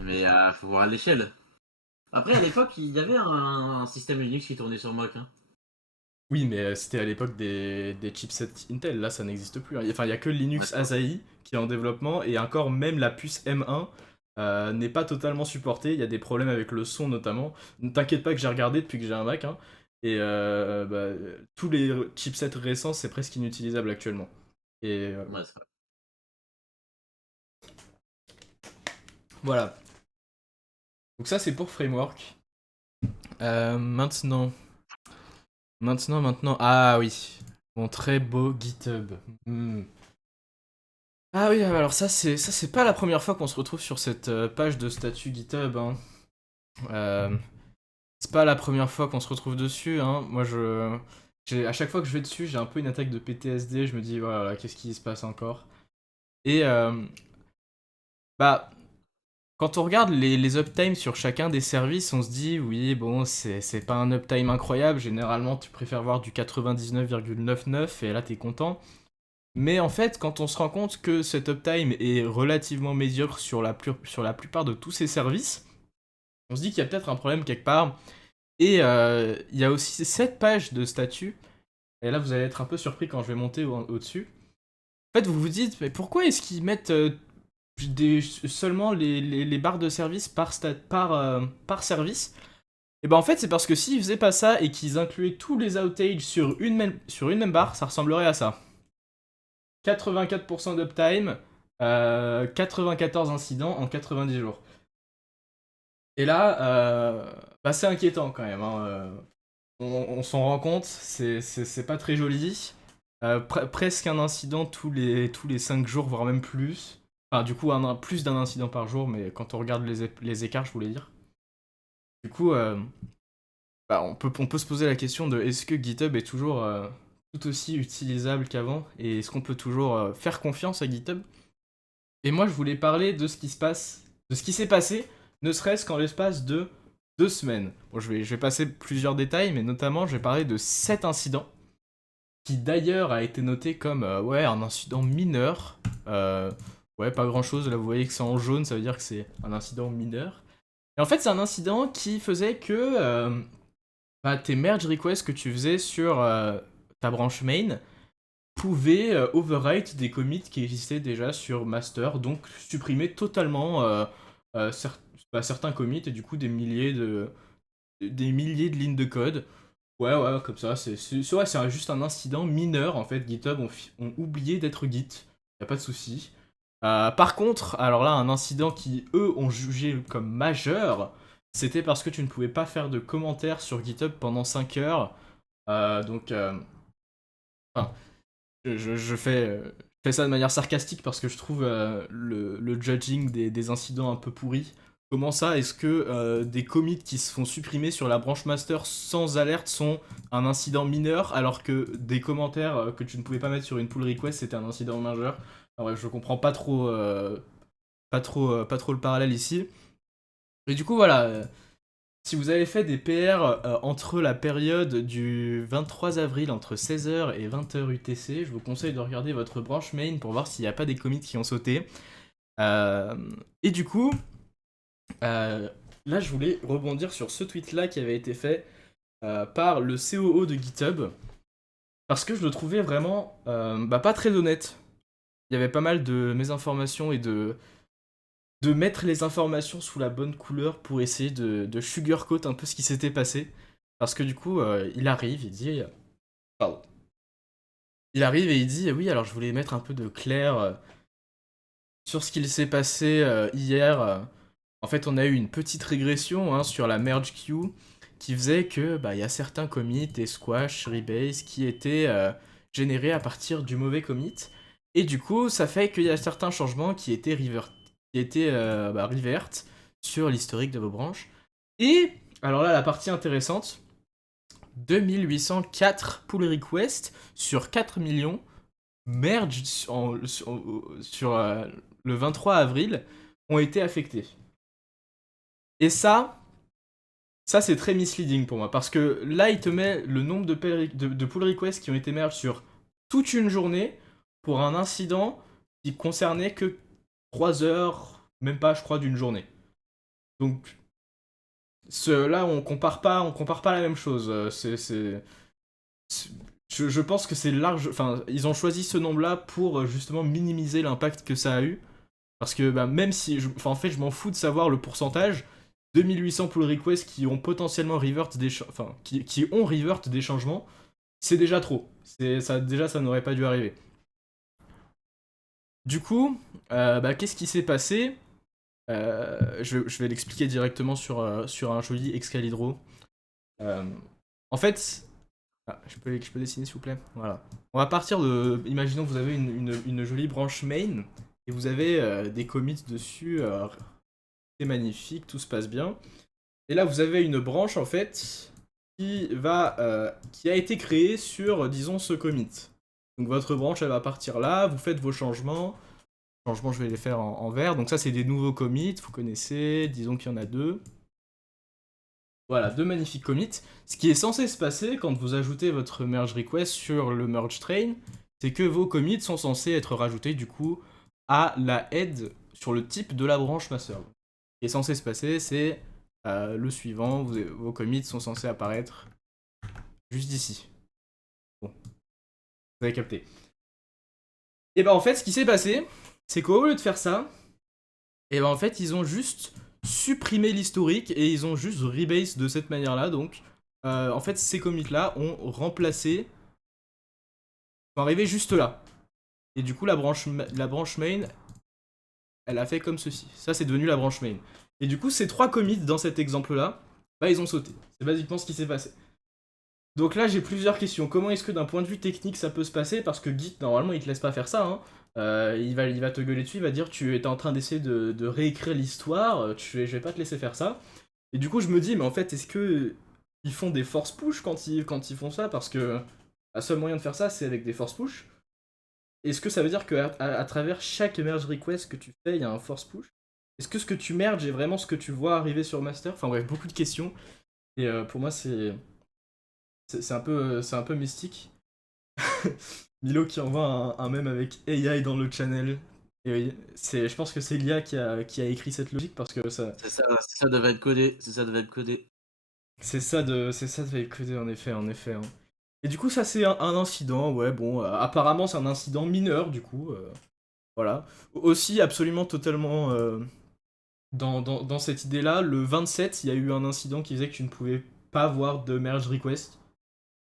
Mais faut voir à l'échelle. Après, à l'époque, il y avait un système Linux qui tournait sur Mac, hein. Oui, mais c'était à l'époque des chipsets Intel, là ça n'existe plus, hein. Enfin, il y a que Ouais, Linux c'est vrai. Asahi qui est en développement et encore même la puce M1 n'est pas totalement supportée. Il y a des problèmes avec le son notamment. Ne t'inquiète pas que j'ai regardé depuis que j'ai un Mac, hein, et bah, tous les chipsets récents c'est presque inutilisable actuellement. Et Ouais, c'est vrai. Voilà. Donc ça c'est pour Framework. Maintenant. Ah oui. Mon très beau GitHub. Hmm. Ah oui, alors ça c'est pas la première fois qu'on se retrouve sur cette page de statut GitHub, hein. Euh, c'est pas la première fois qu'on se retrouve dessus, hein. Moi à chaque fois que je vais dessus, j'ai un peu une attaque de PTSD, je me dis voilà, qu'est-ce qui se passe encore? Et bah quand on regarde les uptime sur chacun des services, on se dit oui, bon, c'est pas un uptime incroyable, généralement tu préfères voir du 99,99 et là t'es content. Mais en fait, quand on se rend compte que cet uptime est relativement médiocre sur la plupart de tous ces services, on se dit qu'il y a peut-être un problème quelque part. Et il y a aussi cette page de statut, et là vous allez être un peu surpris quand je vais monter au-dessus. En fait, vous vous dites, mais pourquoi est-ce qu'ils mettent seulement les barres de service par service? Et ben en fait, c'est parce que s'ils faisaient pas ça et qu'ils incluaient tous les outages sur une même barre, ça ressemblerait à ça. 84% d'uptime, 94 incidents en 90 jours. Et là, bah c'est inquiétant quand même, hein. On s'en rend compte, c'est pas très joli. Presque un incident tous les 5 jours, voire même plus. Enfin, du coup, plus d'un incident par jour, mais quand on regarde les écarts, je voulais dire. Du coup, bah, on peut se poser la question de est-ce que GitHub est toujours tout aussi utilisable qu'avant? Et est-ce qu'on peut toujours faire confiance à GitHub? Et moi, je voulais parler de ce qui se passe, de ce qui s'est passé, ne serait-ce qu'en l'espace de 2 semaines. Bon, je vais passer plusieurs détails, mais notamment, je vais parler de 7 incidents, qui d'ailleurs a été noté comme ouais, un incident mineur. Ouais, pas grand-chose, là vous voyez que c'est en jaune, ça veut dire que c'est un incident mineur. Et en fait, c'est un incident qui faisait que bah, tes merge requests que tu faisais sur ta branche main pouvaient overwrite des commits qui existaient déjà sur master, donc supprimer totalement certains commits et du coup des milliers de lignes de code. Ouais, ouais, comme ça, ouais, c'est juste un incident mineur en fait. GitHub ont oublié d'être Git, y a pas de souci. Par contre, alors là, un incident qui eux ont jugé comme majeur, c'était parce que tu ne pouvais pas faire de commentaires sur GitHub pendant 5 heures. Donc, enfin, je fais ça de manière sarcastique parce que je trouve le judging des incidents un peu pourri. Comment ça, est-ce que des commits qui se font supprimer sur la branche master sans alerte sont un incident mineur alors que des commentaires que tu ne pouvais pas mettre sur une pull request c'était un incident majeur? Alors, ouais, je comprends pas trop le parallèle ici. Et du coup, voilà, si vous avez fait des PR entre la période du 23 avril entre 16h et 20h UTC, je vous conseille de regarder votre branche main pour voir s'il n'y a pas des commits qui ont sauté. Euh, et du coup, euh, là je voulais rebondir sur ce tweet-là qui avait été fait par le COO de GitHub, parce que je le trouvais vraiment bah, pas très honnête. Il y avait pas mal de mésinformations et de mettre les informations sous la bonne couleur pour essayer de sugarcoat un peu ce qui s'était passé. Parce que du coup, il arrive, il dit... Pardon. Il arrive et il dit, oui, alors je voulais mettre un peu de clair sur ce qu'il s'est passé hier. En fait, on a eu une petite régression hein, sur la merge queue qui faisait que bah, y a certains commits et squash, rebase qui étaient générés à partir du mauvais commit. Et du coup, ça fait qu'il y a certains changements qui étaient revert sur l'historique de vos branches. Et, alors là, la partie intéressante, 2804 pull requests sur 4 millions merged sur le 23 avril ont été affectés. Et ça c'est très misleading pour moi, parce que là, il te met le nombre de pull requests qui ont été merged sur toute une journée pour un incident qui concernait que 3 heures, même pas, je crois, d'une journée. Donc, là, on compare pas la même chose. Je pense que c'est large. Enfin, ils ont choisi ce nombre-là pour justement minimiser l'impact que ça a eu. Parce que bah, même si, enfin, en fait, je m'en fous de savoir le pourcentage. 2800 pull requests qui ont potentiellement qui ont revert des changements, c'est déjà trop. Déjà, ça n'aurait pas dû arriver. Du coup, bah, qu'est-ce qui s'est passé? Je vais l'expliquer directement sur un joli Excalibro. Euh, En fait, je peux dessiner s'il vous plaît. Voilà. On va partir de. Imaginons que vous avez une jolie branche main et vous avez des commits dessus. C'est magnifique, tout se passe bien. Et là, vous avez une branche en fait qui a été créée sur, disons, ce commit. Donc votre branche, elle va partir là. Vous faites vos changements. Changements, je vais les faire en vert. Donc ça, c'est des nouveaux commits. Vous connaissez. Disons qu'il y en a deux. Voilà, deux magnifiques commits. Ce qui est censé se passer quand vous ajoutez votre merge request sur le merge train, c'est que vos commits sont censés être rajoutés du coup à la head sur le type de la branche master. Ce qui est censé se passer, c'est le suivant, vos commits sont censés apparaître juste ici. Bon, vous avez capté. Et ben en fait, ce qui s'est passé, c'est qu'au lieu de faire ça, et ben en fait, ils ont juste supprimé l'historique et ils ont juste rebase de cette manière-là. Donc, en fait, ces commits-là ont remplacé, sont arrivés juste là. Et du coup, la branche main, elle a fait comme ceci. Ça, c'est devenu la branche main. Et du coup, ces trois commits dans cet exemple-là, bah, ils ont sauté. C'est basiquement ce qui s'est passé. Donc là, j'ai plusieurs questions. Comment est-ce que d'un point de vue technique, ça peut se passer? Parce que Git, normalement, il te laisse pas faire ça, hein. Il va te gueuler dessus, il va dire tu es en train d'essayer de réécrire l'histoire, je vais pas te laisser faire ça. Et du coup, je me dis, mais en fait, est-ce que ils font des force push quand ils font ça? Parce que le seul moyen de faire ça, c'est avec des force push. Est-ce que ça veut dire à travers chaque merge request que tu fais, il y a un force push? Est-ce que ce que tu merges est vraiment ce que tu vois arriver sur master? Enfin bref, beaucoup de questions. Et pour moi, c'est un peu mystique. Milo qui envoie un mème avec AI dans le channel. Et oui, je pense que c'est l'IA qui a écrit cette logique parce que ça. Ça devait être codé. Ça devait être codé. C'est ça de codé en effet, en effet, hein. Et du coup, ça c'est un incident, ouais, bon, apparemment c'est un incident mineur, du coup, voilà. Aussi, absolument totalement dans cette idée-là, le 27, il y a eu un incident qui disait que tu ne pouvais pas avoir de merge request.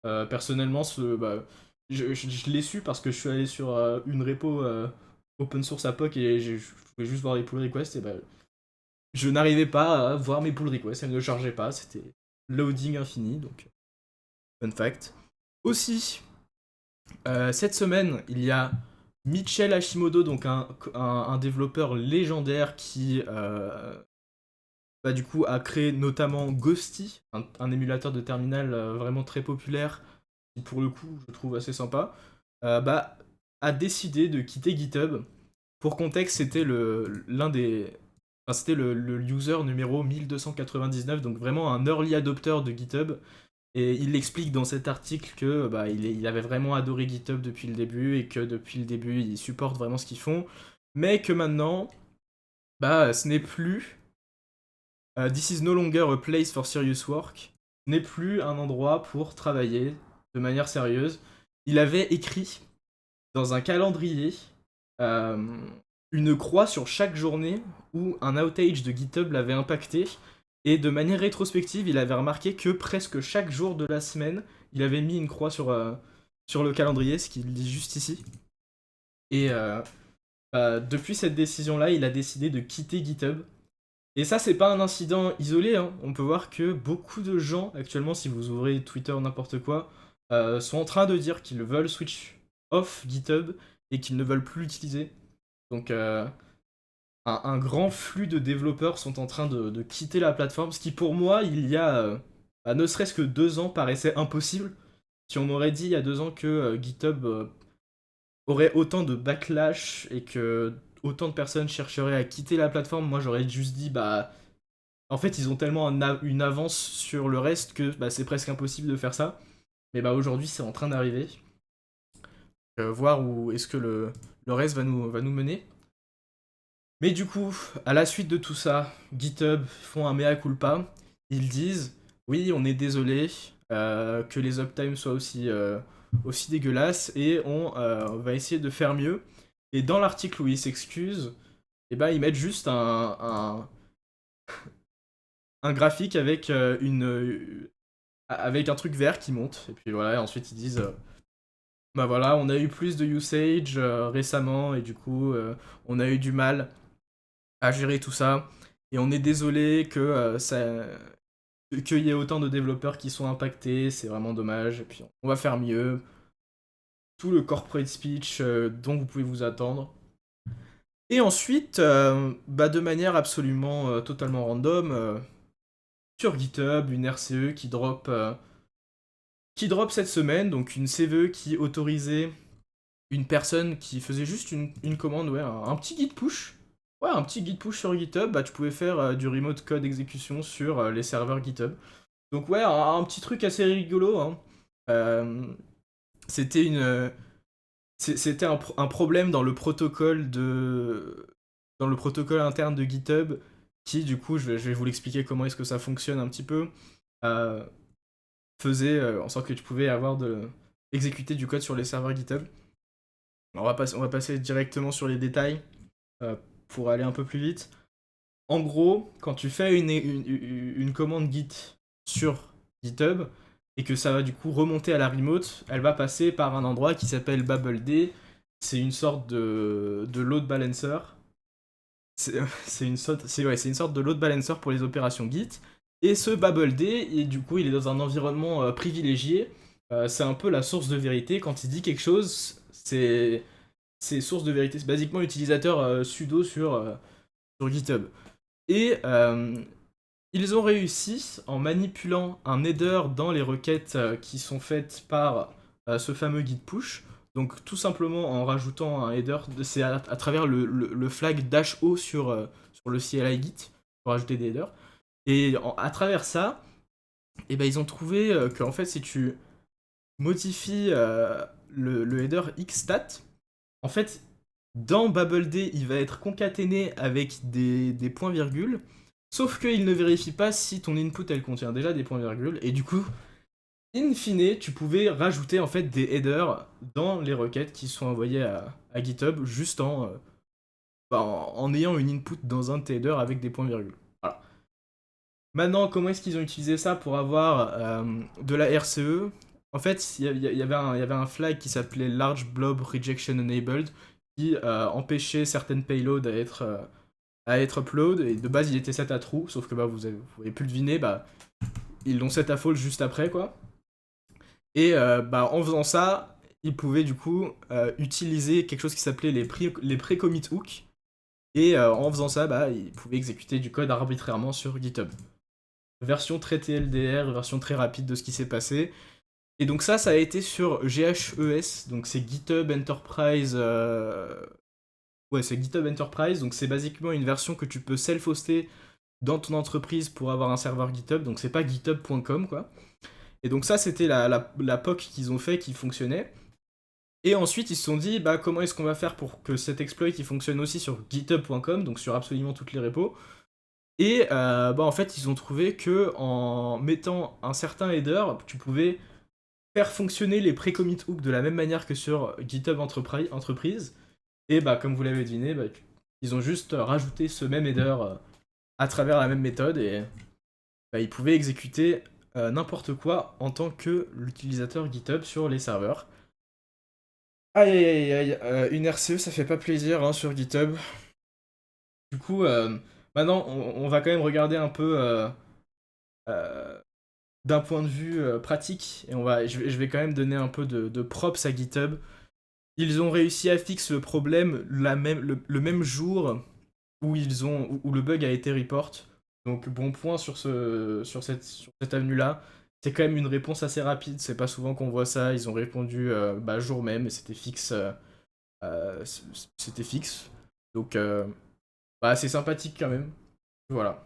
Personnellement, je l'ai su parce que je suis allé sur une repo open source à POC et je pouvais juste voir les pull requests et bah, je n'arrivais pas à voir mes pull requests, elles ne chargeaient pas, c'était loading infini, donc fun fact. Aussi, cette semaine, il y a Michel Hashimoto, donc un développeur légendaire qui bah, du coup a créé notamment Ghosty, un émulateur de terminal vraiment très populaire, qui pour le coup je trouve assez sympa, bah, a décidé de quitter GitHub. Pour contexte, c'était c'était le user numéro 1299, donc vraiment un early adopter de GitHub. Et il explique dans cet article que bah, il avait vraiment adoré GitHub depuis le début et que depuis le début il supporte vraiment ce qu'ils font, mais que maintenant, bah, ce n'est plus This is no longer a place for serious work, n'est plus un endroit pour travailler de manière sérieuse. Il avait écrit dans un calendrier euh, une croix sur chaque journée où un outage de GitHub l'avait impacté. Et de manière rétrospective, il avait remarqué que presque chaque jour de la semaine, il avait mis une croix sur le calendrier, ce qu'il dit juste ici. Et depuis cette décision-là, il a décidé de quitter GitHub. Et ça, c'est pas un incident isolé, hein. On peut voir que beaucoup de gens, actuellement, si vous ouvrez Twitter ou n'importe quoi, sont en train de dire qu'ils veulent switch off GitHub et qu'ils ne veulent plus l'utiliser. Donc, un grand flux de développeurs sont en train de quitter la plateforme, ce qui pour moi, il y a bah, ne serait-ce que 2 ans, paraissait impossible. Si on m'aurait dit il y a 2 ans que GitHub aurait autant de backlash et que autant de personnes chercheraient à quitter la plateforme, moi j'aurais juste dit bah en fait ils ont tellement une avance sur le reste que bah, c'est presque impossible de faire ça. Mais bah aujourd'hui c'est en train d'arriver. Voir où est-ce que le reste va nous mener. Mais du coup, à la suite de tout ça, GitHub font un mea culpa. Ils disent oui, on est désolé que les uptime soient aussi dégueulasses et on va essayer de faire mieux. Et dans l'article où ils s'excusent, eh ben, ils mettent juste un graphique avec avec un truc vert qui monte. Et puis voilà, et ensuite ils disent bah voilà, on a eu plus de usage récemment et du coup on a eu du mal à gérer tout ça. Et on est désolé que qu'il y ait autant de développeurs qui sont impactés, c'est vraiment dommage. Et puis on va faire mieux. Tout le corporate speech dont vous pouvez vous attendre. Et ensuite, de manière absolument totalement random, sur GitHub, une RCE qui drop cette semaine, donc une CVE qui autorisait une personne qui faisait juste une commande, ouais, un petit git push. Ouais, un petit git push sur GitHub, tu pouvais faire du remote code exécution sur les serveurs GitHub. Donc ouais, un petit truc assez rigolo, hein. Euh, c'était une... C'était un problème dans le protocole interne de GitHub qui, du coup, je vais vous l'expliquer comment est-ce que ça fonctionne un petit peu, euh, faisait en sorte que tu pouvais exécuter du code sur les serveurs GitHub. On va passer directement sur les détails euh, pour aller un peu plus vite. En gros, quand tu fais une commande Git sur GitHub et que ça va du coup remonter à la remote, elle va passer par un endroit qui s'appelle BubbleD. C'est une sorte de load balancer. C'est une sorte de load balancer pour les opérations Git. Et ce BubbleD, et du coup, il est dans un environnement privilégié. C'est un peu la source de vérité. Quand il dit quelque chose, c'est source de vérité. C'est basiquement utilisateur sudo sur GitHub. Et ils ont réussi, en manipulant un header dans les requêtes qui sont faites par ce fameux git push, donc tout simplement en rajoutant un header, c'est à travers le flag -o sur le CLI Git, pour ajouter des headers. Et à travers ça, eh ben, ils ont trouvé qu'en fait, si tu modifies le header xstat, en fait, dans BubbleD, il va être concaténé avec des points-virgules, sauf qu'il ne vérifie pas si ton input elle contient déjà des points-virgules, et du coup, in fine, tu pouvais rajouter en fait des headers dans les requêtes qui sont envoyées à GitHub juste en ayant une input dans un de tes headers avec des points-virgules. Voilà. Maintenant, comment est-ce qu'ils ont utilisé ça pour avoir de la RCE? En fait, il y avait un flag qui s'appelait Large Blob Rejection Enabled qui empêchait certaines payloads à être upload, et de base il était set à true, sauf que vous avez pu le deviner, ils l'ont set à false juste après, quoi. Et en faisant ça, ils pouvaient du coup utiliser quelque chose qui s'appelait les pre-commit hooks, et en faisant ça, ils pouvaient exécuter du code arbitrairement sur GitHub. Version très TLDR, version très rapide de ce qui s'est passé. Et donc ça a été sur GHES, donc c'est GitHub Enterprise. Ouais, c'est GitHub Enterprise, donc c'est basiquement une version que tu peux self-hoster dans ton entreprise pour avoir un serveur GitHub, donc c'est pas github.com quoi. Et donc ça c'était la POC qu'ils ont fait qui fonctionnait. Et ensuite ils se sont dit comment est-ce qu'on va faire pour que cet exploit qui fonctionne aussi sur github.com, donc sur absolument toutes les repos. Et en fait ils ont trouvé que en mettant un certain header, tu pouvais faire fonctionner les pre-commit hooks de la même manière que sur GitHub Entreprise. Et comme vous l'avez deviné, ils ont juste rajouté ce même header à travers la même méthode, et ils pouvaient exécuter n'importe quoi en tant que l'utilisateur GitHub sur les serveurs. Aïe aïe aïe aïe, une RCE ça fait pas plaisir hein, sur GitHub. Du coup, maintenant on va quand même regarder un peu euh, d'un point de vue pratique, et je vais quand même donner un peu de props à GitHub. Ils ont réussi à fixer le problème le même jour où le bug a été report. Donc bon point sur cette avenue-là. C'est quand même une réponse assez rapide, c'est pas souvent qu'on voit ça. Ils ont répondu jour même et c'était fixe. C'était fixe. Donc c'est sympathique quand même. Voilà.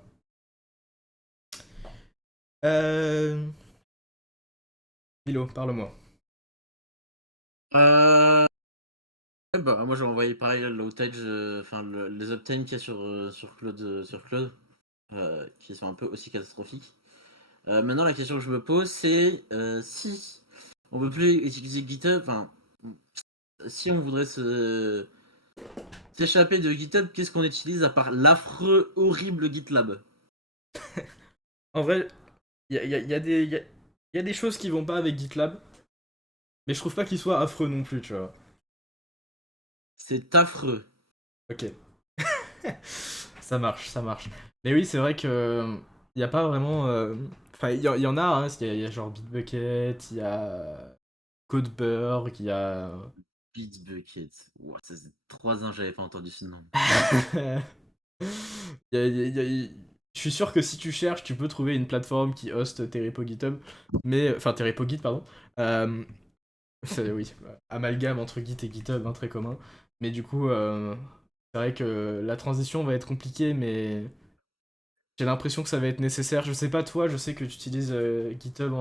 Euh... Milo, parle-moi. Ouais, moi j'ai envoyé pareil l'outage, enfin les obtain qu'il y a sur Claude, qui sont un peu aussi catastrophiques. Maintenant la question que je me pose c'est si on veut plus utiliser GitHub, enfin si on voudrait s'échapper de GitHub, qu'est-ce qu'on utilise à part l'affreux, horrible GitLab? En vrai, il y a des choses qui vont pas avec GitLab, mais je trouve pas qu'il soit affreux non plus, tu vois. C'est affreux. Ok. Ça marche, ça marche. Mais oui, c'est vrai que il y a pas vraiment. Enfin, il y en a, hein. Il y a genre Bitbucket, il y a Codeberg, il y a. Bitbucket. Ouah, ça faisait 3 ans que j'avais pas entendu ce nom. Je suis sûr que si tu cherches, tu peux trouver une plateforme qui host tes repos GitHub, mais enfin tes repos Git, pardon. Euh, oui, amalgame entre Git et GitHub, hein, très commun. Mais du coup, c'est vrai que la transition va être compliquée, mais j'ai l'impression que ça va être nécessaire. Je sais pas toi, je sais que tu utilises GitHub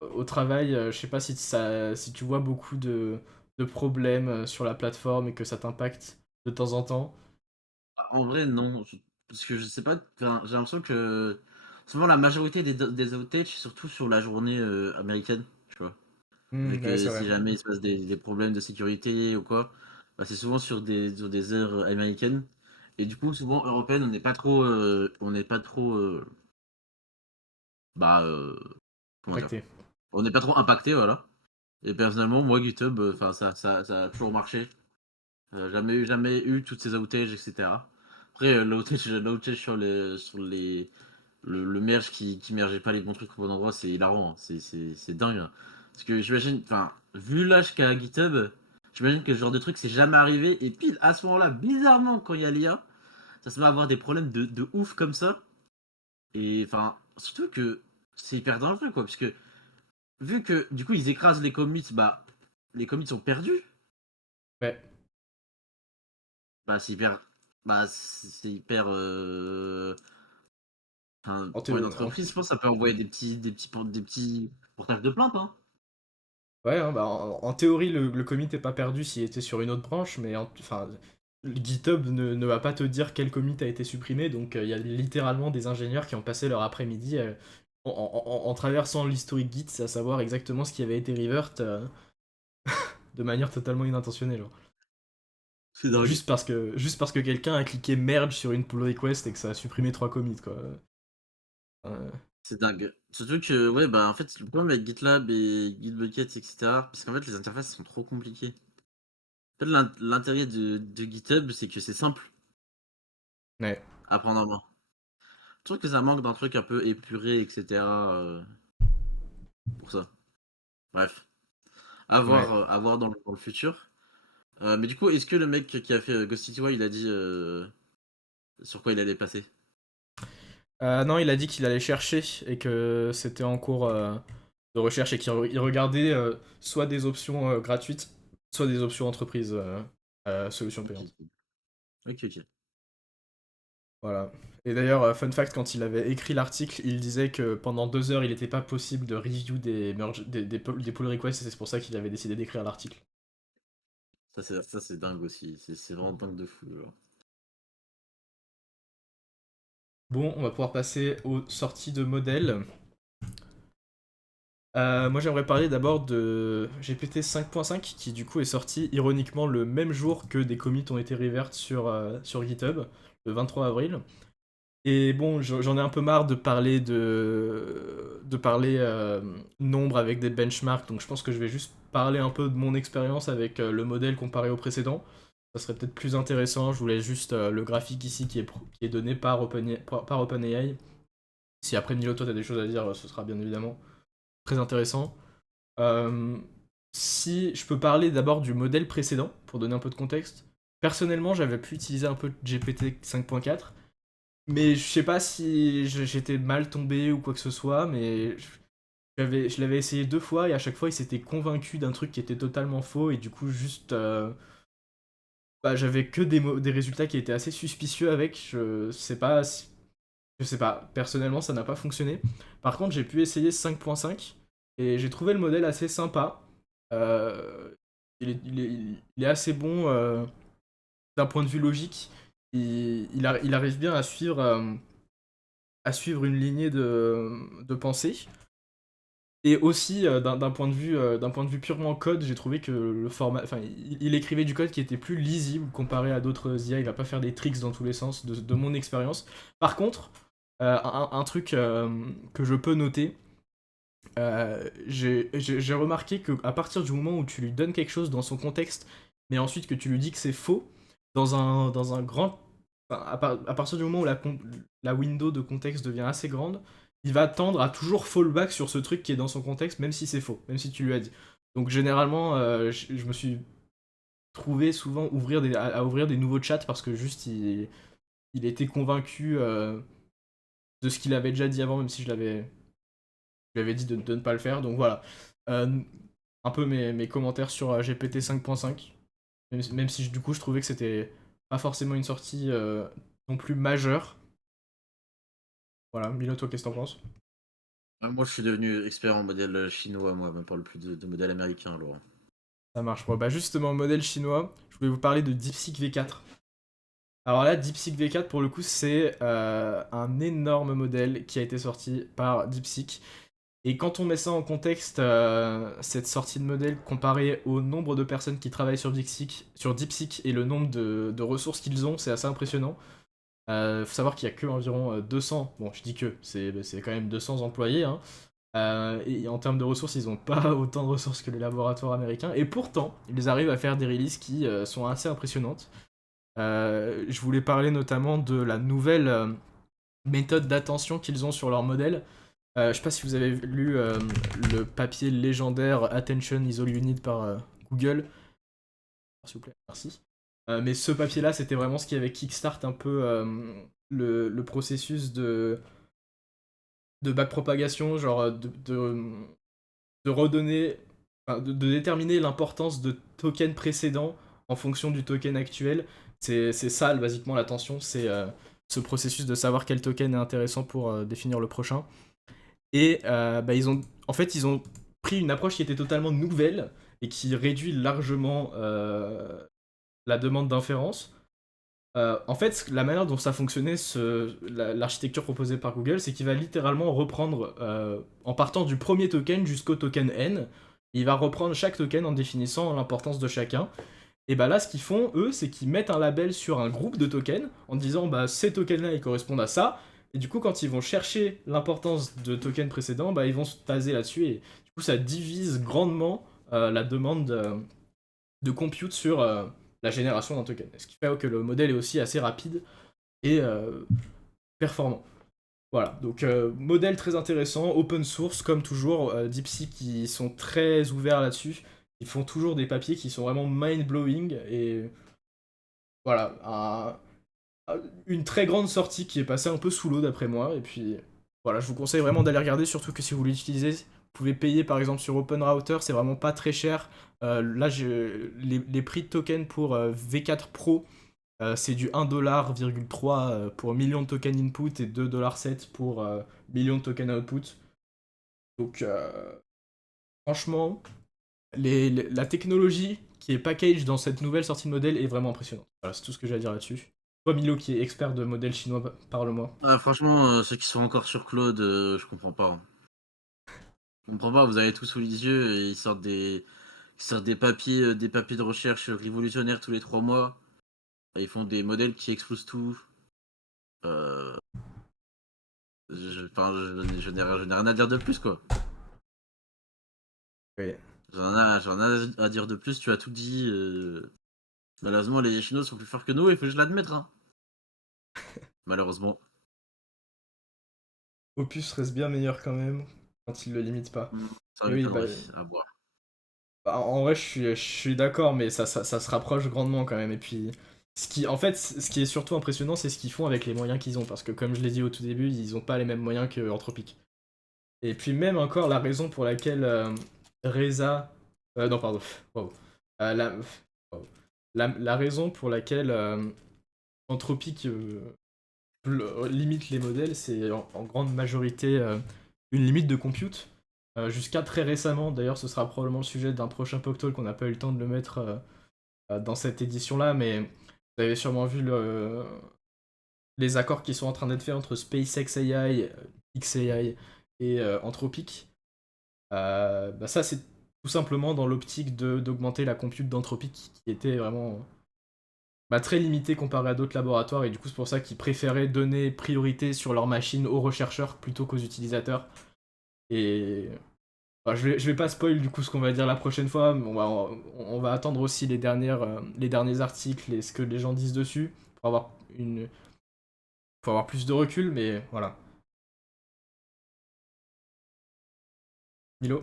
au travail. Je sais pas si tu vois beaucoup de problèmes sur la plateforme et que ça t'impacte de temps en temps. Ah, en vrai, non. Parce que je sais pas. Enfin, j'ai l'impression que souvent la majorité des outages, surtout sur la journée américaine, tu vois. Vu Ouais, que c'est vrai. si jamais il se passe des problèmes de sécurité ou quoi, bah, c'est souvent sur des heures américaines. Et du coup, souvent européennes, on n'est pas trop, bah, comment dire, Impacté. on n'est pas trop impacté, voilà. Et personnellement, moi, GitHub, enfin, ça a toujours marché. Jamais eu toutes ces outages, etc. Après, l'outage sur le merge qui mergeait pas les bons trucs au bon endroit, c'est hilarant, hein. C'est dingue, hein. Parce que j'imagine, enfin, vu l'âge qu'a GitHub, j'imagine que ce genre de truc c'est jamais arrivé. Et pile à ce moment-là, bizarrement, quand il y a l'IA, ça se met à avoir des problèmes de ouf comme ça. Et enfin, surtout que c'est hyper dangereux, quoi. Parce que vu que du coup ils écrasent les commits, bah, les commits sont perdus. Ouais. Bah, c'est hyper. Enfin, En pour une théo- en- entreprise, je pense que ça peut envoyer des petits portages de plainte, hein. Ouais, hein, bah, en théorie, le commit n'est pas perdu s'il était sur une autre branche, mais enfin, le GitHub ne va pas te dire quel commit a été supprimé, donc il y a littéralement des ingénieurs qui ont passé leur après-midi en traversant l'historique Git, à savoir exactement ce qui avait été revert de manière totalement inintentionnelle, genre. C'est dingue. Juste parce que quelqu'un a cliqué merge sur une pull request et que ça a supprimé 3 commits, quoi. Euh, C'est dingue. Surtout que, ouais, bah, en fait, le problème avec GitLab et Gitbucket, etc., parce qu'en fait, les interfaces sont trop compliquées. En fait, l'intérêt de GitHub, c'est que c'est simple ouais, à prendre en main. Je trouve que ça manque d'un truc un peu épuré, etc., pour ça. Bref, ouais. à voir dans le futur. Mais du coup, est-ce que le mec qui a fait Ghost City il a dit sur quoi il allait passer? Non, il a dit qu'il allait chercher et que c'était en cours de recherche et qu'il regardait soit des options gratuites, soit des options entreprises, solutions Ok, payantes. ok, ok. Voilà. Et d'ailleurs, fun fact, quand il avait écrit l'article, il disait que pendant 2 heures, il n'était pas possible de review des pull requests et c'est pour ça qu'il avait décidé d'écrire l'article. Ça, c'est dingue aussi. C'est vraiment dingue de fou, genre. Bon, on va pouvoir passer aux sorties de modèles. Moi j'aimerais parler d'abord de GPT 5.5 qui du coup est sorti ironiquement le même jour que des commits ont été revert sur GitHub, le 23 avril. Et bon, j'en ai un peu marre de parler nombre avec des benchmarks, donc je pense que je vais juste parler un peu de mon expérience avec le modèle comparé au précédent. Ça serait peut-être plus intéressant, je voulais juste le graphique ici qui est donné par OpenAI. Si après Milo, toi t'as des choses à dire, ce sera bien évidemment très intéressant. Euh, si je peux parler d'abord du modèle précédent, pour donner un peu de contexte. Personnellement, j'avais pu utiliser un peu GPT 5.4, mais je sais pas si j'étais mal tombé ou quoi que ce soit, mais je l'avais essayé 2 fois et à chaque fois il s'était convaincu d'un truc qui était totalement faux et du coup juste bah, j'avais que des résultats qui étaient assez suspicieux avec. Je sais pas, personnellement ça n'a pas fonctionné. Par contre j'ai pu essayer 5.5 et j'ai trouvé le modèle assez sympa. Euh, il est assez bon d'un point de vue logique. Il arrive bien à suivre une lignée de pensée. Et aussi, d'un point de vue purement code, j'ai trouvé que le format. Enfin, il écrivait du code qui était plus lisible comparé à d'autres IA. Il va pas faire des tricks dans tous les sens, de mon expérience. Par contre, un truc que je peux noter, j'ai remarqué que à partir du moment où tu lui donnes quelque chose dans son contexte, mais ensuite que tu lui dis que c'est faux, dans un grand enfin, à partir du moment où la window de contexte devient assez grande, il va tendre à toujours fallback sur ce truc qui est dans son contexte, même si c'est faux, même si tu lui as dit. Donc généralement, je me suis trouvé souvent à ouvrir des nouveaux chats parce que juste il était convaincu de ce qu'il avait déjà dit avant, même si je lui avais dit de ne pas le faire. Donc voilà. Euh, un peu mes commentaires sur GPT 5.5. Même si du coup je trouvais que c'était pas forcément une sortie non plus majeure. Voilà, Milo, toi qu'est-ce que t'en penses? Moi, je suis devenu expert en modèle chinois, moi, même parle plus de modèle américain, alors. Ça marche. Bon, bah justement, modèle chinois, je voulais vous parler de DeepSeek V4. Alors là, DeepSeek V4, pour le coup, c'est un énorme modèle qui a été sorti par DeepSeek. Et quand on met ça en contexte, cette sortie de modèle comparée au nombre de personnes qui travaillent sur DeepSeek et le nombre de ressources qu'ils ont, c'est assez impressionnant. Faut savoir qu'il y a que environ 200, bon je dis que, c'est quand même 200 employés, hein. Et en termes de ressources, ils n'ont pas autant de ressources que les laboratoires américains, et pourtant, ils arrivent à faire des releases qui sont assez impressionnantes. Je voulais parler notamment de la nouvelle méthode d'attention qu'ils ont sur leur modèle. Je sais pas si vous avez lu le papier légendaire Attention is all you need par Google. S'il vous plaît, merci. Mais ce papier-là, c'était vraiment ce qui avait kickstart un peu le processus de backpropagation, genre de redonner, enfin, de déterminer l'importance de tokens précédents en fonction du token actuel. C'est ça, basiquement, l'attention, c'est ce processus de savoir quel token est intéressant pour définir le prochain. Et bah, en fait, ils ont pris une approche qui était totalement nouvelle et qui réduit largement la demande d'inférence. En fait, la manière dont ça fonctionnait, l'architecture proposée par Google, c'est qu'il va littéralement reprendre, en partant du premier token jusqu'au token n, il va reprendre chaque token en définissant l'importance de chacun. Et bah là, ce qu'ils font, eux, c'est qu'ils mettent un label sur un groupe de tokens en disant bah ces tokens-là, ils correspondent à ça. Et du coup, quand ils vont chercher l'importance de tokens précédents, bah ils vont se baser là-dessus. Et du coup, ça divise grandement la demande de compute sur la génération d'un token. Ce qui fait que le modèle est aussi assez rapide et performant. Voilà, donc modèle très intéressant, open source comme toujours, DeepSeek qui sont très ouverts là-dessus. Ils font toujours des papiers qui sont vraiment mind-blowing et voilà, une très grande sortie qui est passée un peu sous l'eau d'après moi. Et puis voilà, je vous conseille vraiment d'aller regarder, surtout que si vous l'utilisez, vous pouvez payer par exemple sur OpenRouter, c'est vraiment pas très cher. Là, les prix de tokens pour V4 Pro, c'est du 1,3$ pour million de tokens input et 2,7$ pour million de tokens output. Donc franchement, la technologie qui est package dans cette nouvelle sortie de modèle est vraiment impressionnante. Voilà, c'est tout ce que j'ai à dire là-dessus. Toi, Milo, qui est expert de modèles chinois, parle-moi. Franchement, ceux qui sont encore sur Claude, je comprends pas, hein. Je comprends pas, vous avez tout sous les yeux et ils sortent des papiers de recherche révolutionnaires tous les 3 mois. Et ils font des modèles qui explosent tout. Euh, enfin, je n'ai rien à dire de plus, quoi. Oui. J'en ai à dire de plus, tu as tout dit. Malheureusement, les Chinois sont plus forts que nous, il faut juste l'admettre, hein. Malheureusement. Opus reste bien meilleur quand même, quand il le limite pas. Ça Et oui, m'étonnerait, à voir. en vrai, je suis d'accord, mais ça se rapproche grandement quand même. Et puis, en fait, ce qui est surtout impressionnant, c'est ce qu'ils font avec les moyens qu'ils ont. Parce que, comme je l'ai dit au tout début, ils ont pas les mêmes moyens que Anthropic. Et puis, même encore, la raison pour laquelle Reza. Non, pardon. Wow. Wow. La raison pour laquelle Anthropic limite les modèles, c'est en grande majorité une limite de compute. Jusqu'à très récemment, d'ailleurs, ce sera probablement le sujet d'un prochain PocTalk qu'on n'a pas eu le temps de le mettre dans cette édition-là, mais vous avez sûrement vu les accords qui sont en train d'être faits entre SpaceX AI, XAI et Anthropic. Bah ça, c'est tout simplement dans l'optique d'augmenter la compute d'Anthropic qui était vraiment très limité comparé à d'autres laboratoires, et du coup c'est pour ça qu'ils préféraient donner priorité sur leur machine aux rechercheurs plutôt qu'aux utilisateurs. Et je vais pas spoil du coup ce qu'on va dire la prochaine fois, mais on va attendre aussi les derniers articles et ce que les gens disent dessus pour avoir plus de recul, mais voilà. Milo,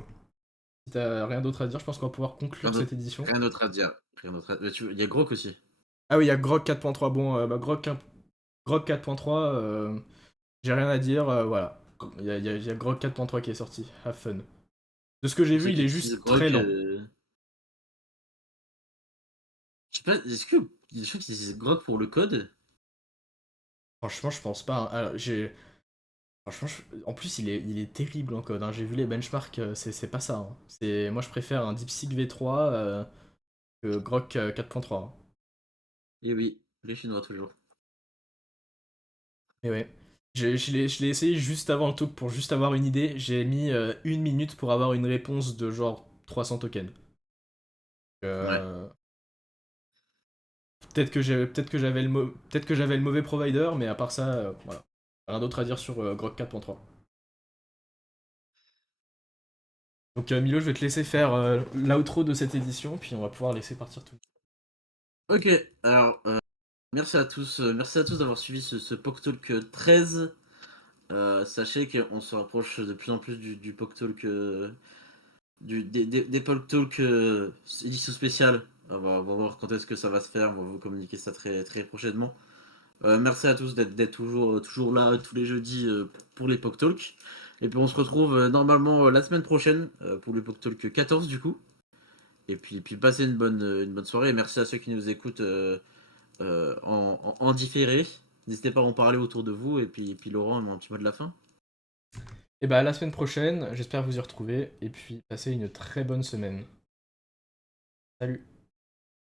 si t'as rien d'autre à dire, je pense qu'on va pouvoir Rien conclure cette d'autre édition. rien d'autre à dire. Rien d'autre à... Il y a Grok aussi. Ah oui, il y a Grog 4.3. Bon, Grog 4.3, j'ai rien à dire, voilà. Il y a Grog 4.3 qui est sorti. Have fun. De ce que j'ai Pour vu, ceux il qui est utilisent juste très Grok, lent. je sais pas, est-ce que il y a des gens qui utilisent Grok pour le code? Franchement, je pense pas, hein. Alors, franchement, en plus, il est terrible en code, hein. J'ai vu les benchmarks, c'est pas ça, hein. Moi, je préfère un DeepSeek V3 que Grok 4.3, hein. Eh oui, les Chinois toujours. Mais ouais. Je l'ai essayé juste avant le talk pour juste avoir une idée. J'ai mis 1 minute pour avoir une réponse de genre 300 tokens. Ouais. Euh, peut-être que j'avais le mauvais provider, mais à part ça, voilà. Rien d'autre à dire sur Grok 4.3. Donc Milo, je vais te laisser faire l'outro de cette édition, puis on va pouvoir laisser partir tout. Ok, alors merci à tous d'avoir suivi ce POC Talk 13. Sachez qu'on se rapproche de plus en plus du POC Talk, des POC Talk édition spéciale. On va voir quand est-ce que ça va se faire, on va vous communiquer ça très, très prochainement. Merci à tous d'être toujours là tous les jeudis pour les POC Talk. Et puis on se retrouve normalement la semaine prochaine pour le POC Talk 14 du coup. Et puis passez une bonne soirée et merci à ceux qui nous écoutent en différé. N'hésitez pas à en parler autour de vous. Et puis Laurent, un petit mot de la fin. Et bah à la semaine prochaine, j'espère vous y retrouver, et puis passez une très bonne semaine. Salut!